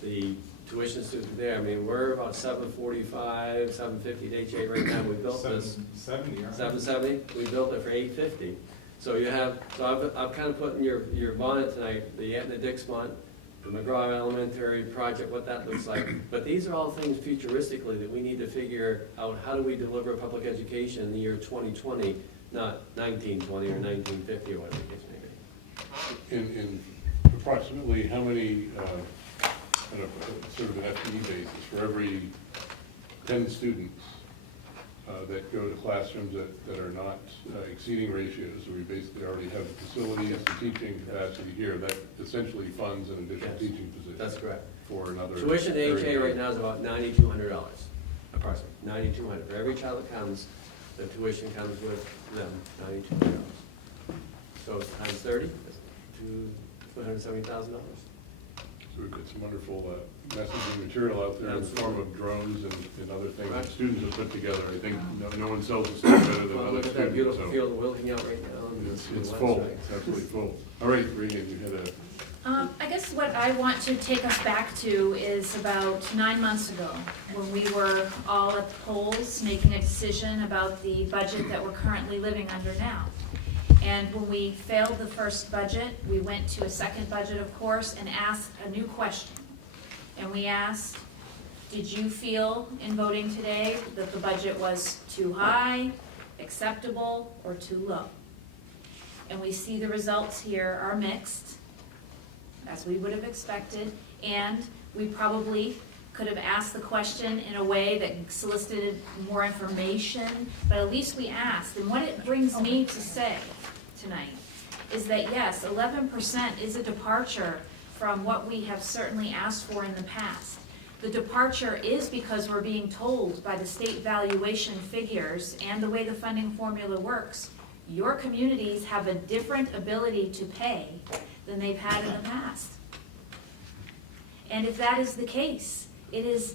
the tuition student there, we're about 745, 750 at H8 right now. We built this. 770. We built it for 850. So you have, I've kind of put in your bonnet tonight, the Hampden-Dixmont, the McGraw Elementary project, what that looks like. But these are all things futuristically that we need to figure out. How do we deliver public education in the year 2020, not 1920 or 1950 or whatever the case may be. In approximately how many, sort of an FTE basis, for every 10 students, that go to classrooms that are not exceeding ratios. So we basically already have facilities and teaching capacity here that essentially funds an additional Yes, teaching position. That's correct. For another. Tuition to HA area. right now is about $9,200, approximately, $9,200. For every child that comes, the tuition comes with them, $9,200. So times 30, that's $270,000. So we've got some wonderful messaging material out there in the form of drones and other things that Right. students have put together. I think no one sells a stuff better than Well, other look at that students. beautiful So field we're looking at right now. and It's the full, website. it's absolutely full. All right, Regan, you had a, I guess what I want to take us back to is about 9 months ago, when we were all at the polls making a decision about the budget that we're currently living under now. And when we failed the first budget, we went to a second budget, of course, and asked a new question. And we asked, did you feel in voting today that the budget was too high, acceptable, or too low? And we see the results here are mixed, as we would have expected, and we probably could have asked the question in a way that solicited more information, but at least we asked. And what it brings me to say tonight is that yes, 11% is a departure from what we have certainly asked for in the past. The departure is because we're being told by the state valuation figures and the way the funding formula works, your communities have a different ability to pay than they've had in the past. And if that is the case, it is,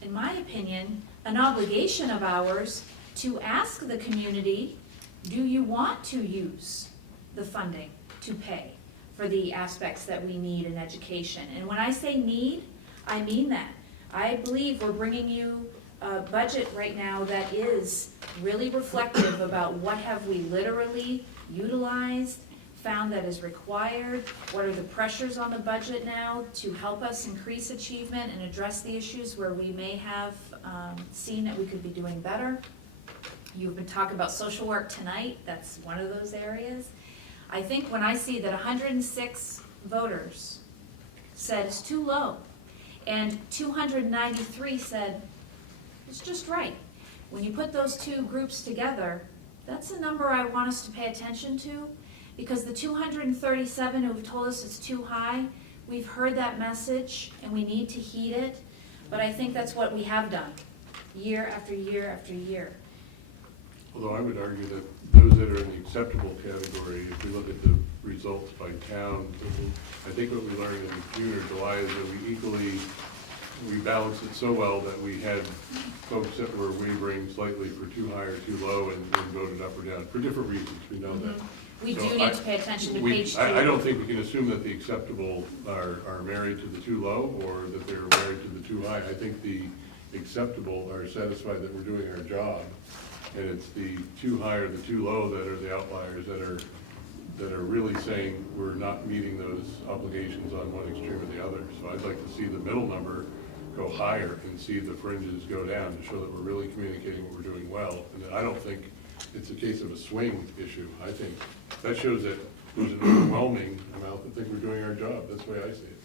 in my opinion, an obligation of ours to ask the community, do you want to use the funding to pay for the aspects that we need in education? And when I say need, I mean that. I believe we're bringing you a budget right now that is really reflective about what have we literally utilized, found that is required, what are the pressures on the budget now to help us increase achievement and address the issues where we may have seen that we could be doing better. You've been talking about social work tonight, that's one of those areas. I think when I see that 106 voters said it's too low, and 293 said it's just right. When you put those two groups together, that's a number I want us to pay attention to, because the 237 who have told us it's too high, we've heard that message and we need to heed it, but I think that's what we have done, year after year after year. although I would argue that those that are in the acceptable category, if we look at the results by town, I think what we learned in June or July is that we balanced it so well that we had folks that were wavering slightly for too high or too low and voted up or down, for different reasons, we know that. We So do need to pay attention to we- page 2. I don't think we can assume that the acceptable are married to the too low or that they're married to the too high. I think the acceptable are satisfied that we're doing our job, and it's the too high or the too low that are the outliers that are really saying we're not meeting those obligations on one extreme or the other. So I'd like to see the middle number go higher and see the fringes go down to show that we're really communicating what we're doing well. And I don't think it's a case of a swing issue. I think that shows that there's an overwhelming amount that think we're doing our job. That's the way I see it.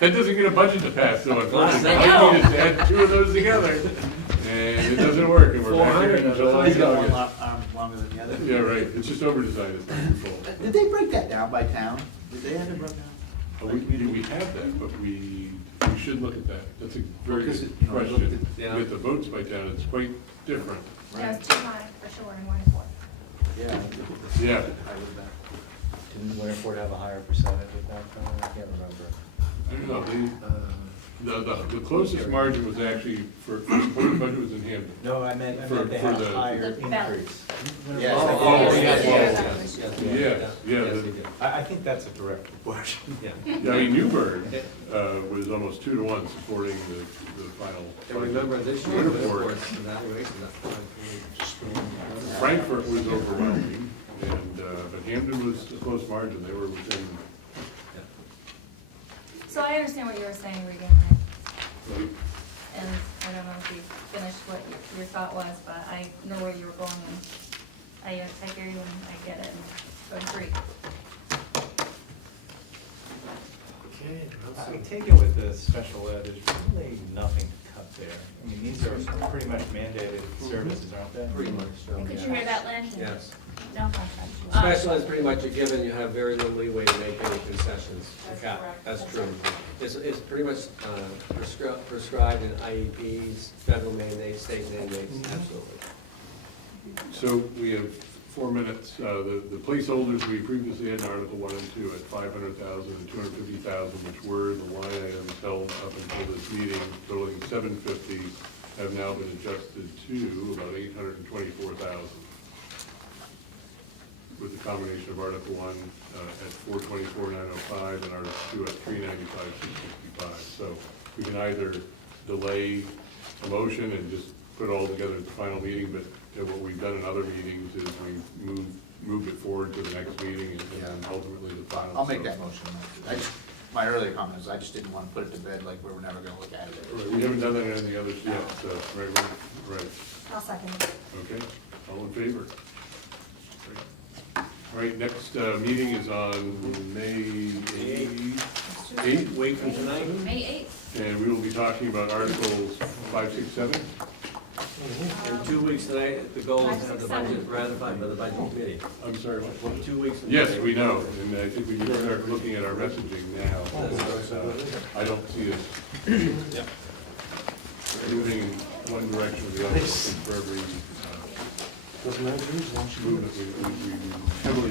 That doesn't get a budget to pass, so unfortunately, all we need is to add two of those together, and it doesn't work, and we're back here in July. He's got one arm longer than the other. Yeah, right, it's just over-designed, it's not your fault. Did they break that down by town? Did they have it broken down? We have that, but we should look at that. That's a very Because, good you know, I looked question. at- With the votes by town, it's quite different. Yeah, it's too high for sure in Winterport. Yeah. Yeah. I would bet. Didn't Winterport have a higher percentage at that time? I can't remember. I don't know, the closest margin was actually for supported budget was in Hampden. No, I meant For- they for had the- a higher The ballot. increase. Yes. I think that's a direct proportion. Yeah. Yeah, I mean, Newburgh was almost 2 to 1 supporting the final. And remember, this year, of Winterport. course, evaluation, Frankfurt was overwhelming, and, but Hampden was a close margin, they were within, So I understand what you were saying, Regan, and I don't know if you finished what your thought was, but I know where you were going, and I hear you and I get it, and I agree. I take it with the special ed, there's really nothing to cut not there. I mean, these are pretty much mandated services, aren't they? Pretty much, so. Could you hear that, Lynn? Yes. No? Special is pretty much a given, you have very little leeway to make any concessions. That's Yeah, correct. that's true. It's pretty much prescribed in IEPs, federal mandates, state mandates, absolutely. So we have 4 minutes. The placeholders, we previously had in Article 1 and 2 at 500,000 and 250,000, which were the line items held up until this meeting, totaling 750, have now been adjusted to about 824,000. With the combination of Article 1 at 424,905 and Article 2 at 395,665. So we can either delay a motion and just put it all together at the final meeting, but what we've done in other meetings is we moved it forward to the next meeting and then ultimately the final. I'll make that motion. My earlier comment is I just didn't want to put it to bed like we were never gonna look at it. Right, we haven't done that in any others yet, so, right. I'll second it. Okay, all in favor? Great. All right, next meeting is on May 8th, Wait from tonight? May 8th. and we will be talking about Articles 5, 6, 7. In 2 weeks tonight, the goal is to have the budget ratified by the budget committee. I'm sorry, what? 2 weeks. from Yes, today. we know, and I think we need to start looking at our messaging now. I don't see us Yeah. moving in one direction or the other. I think for every movement, we heavily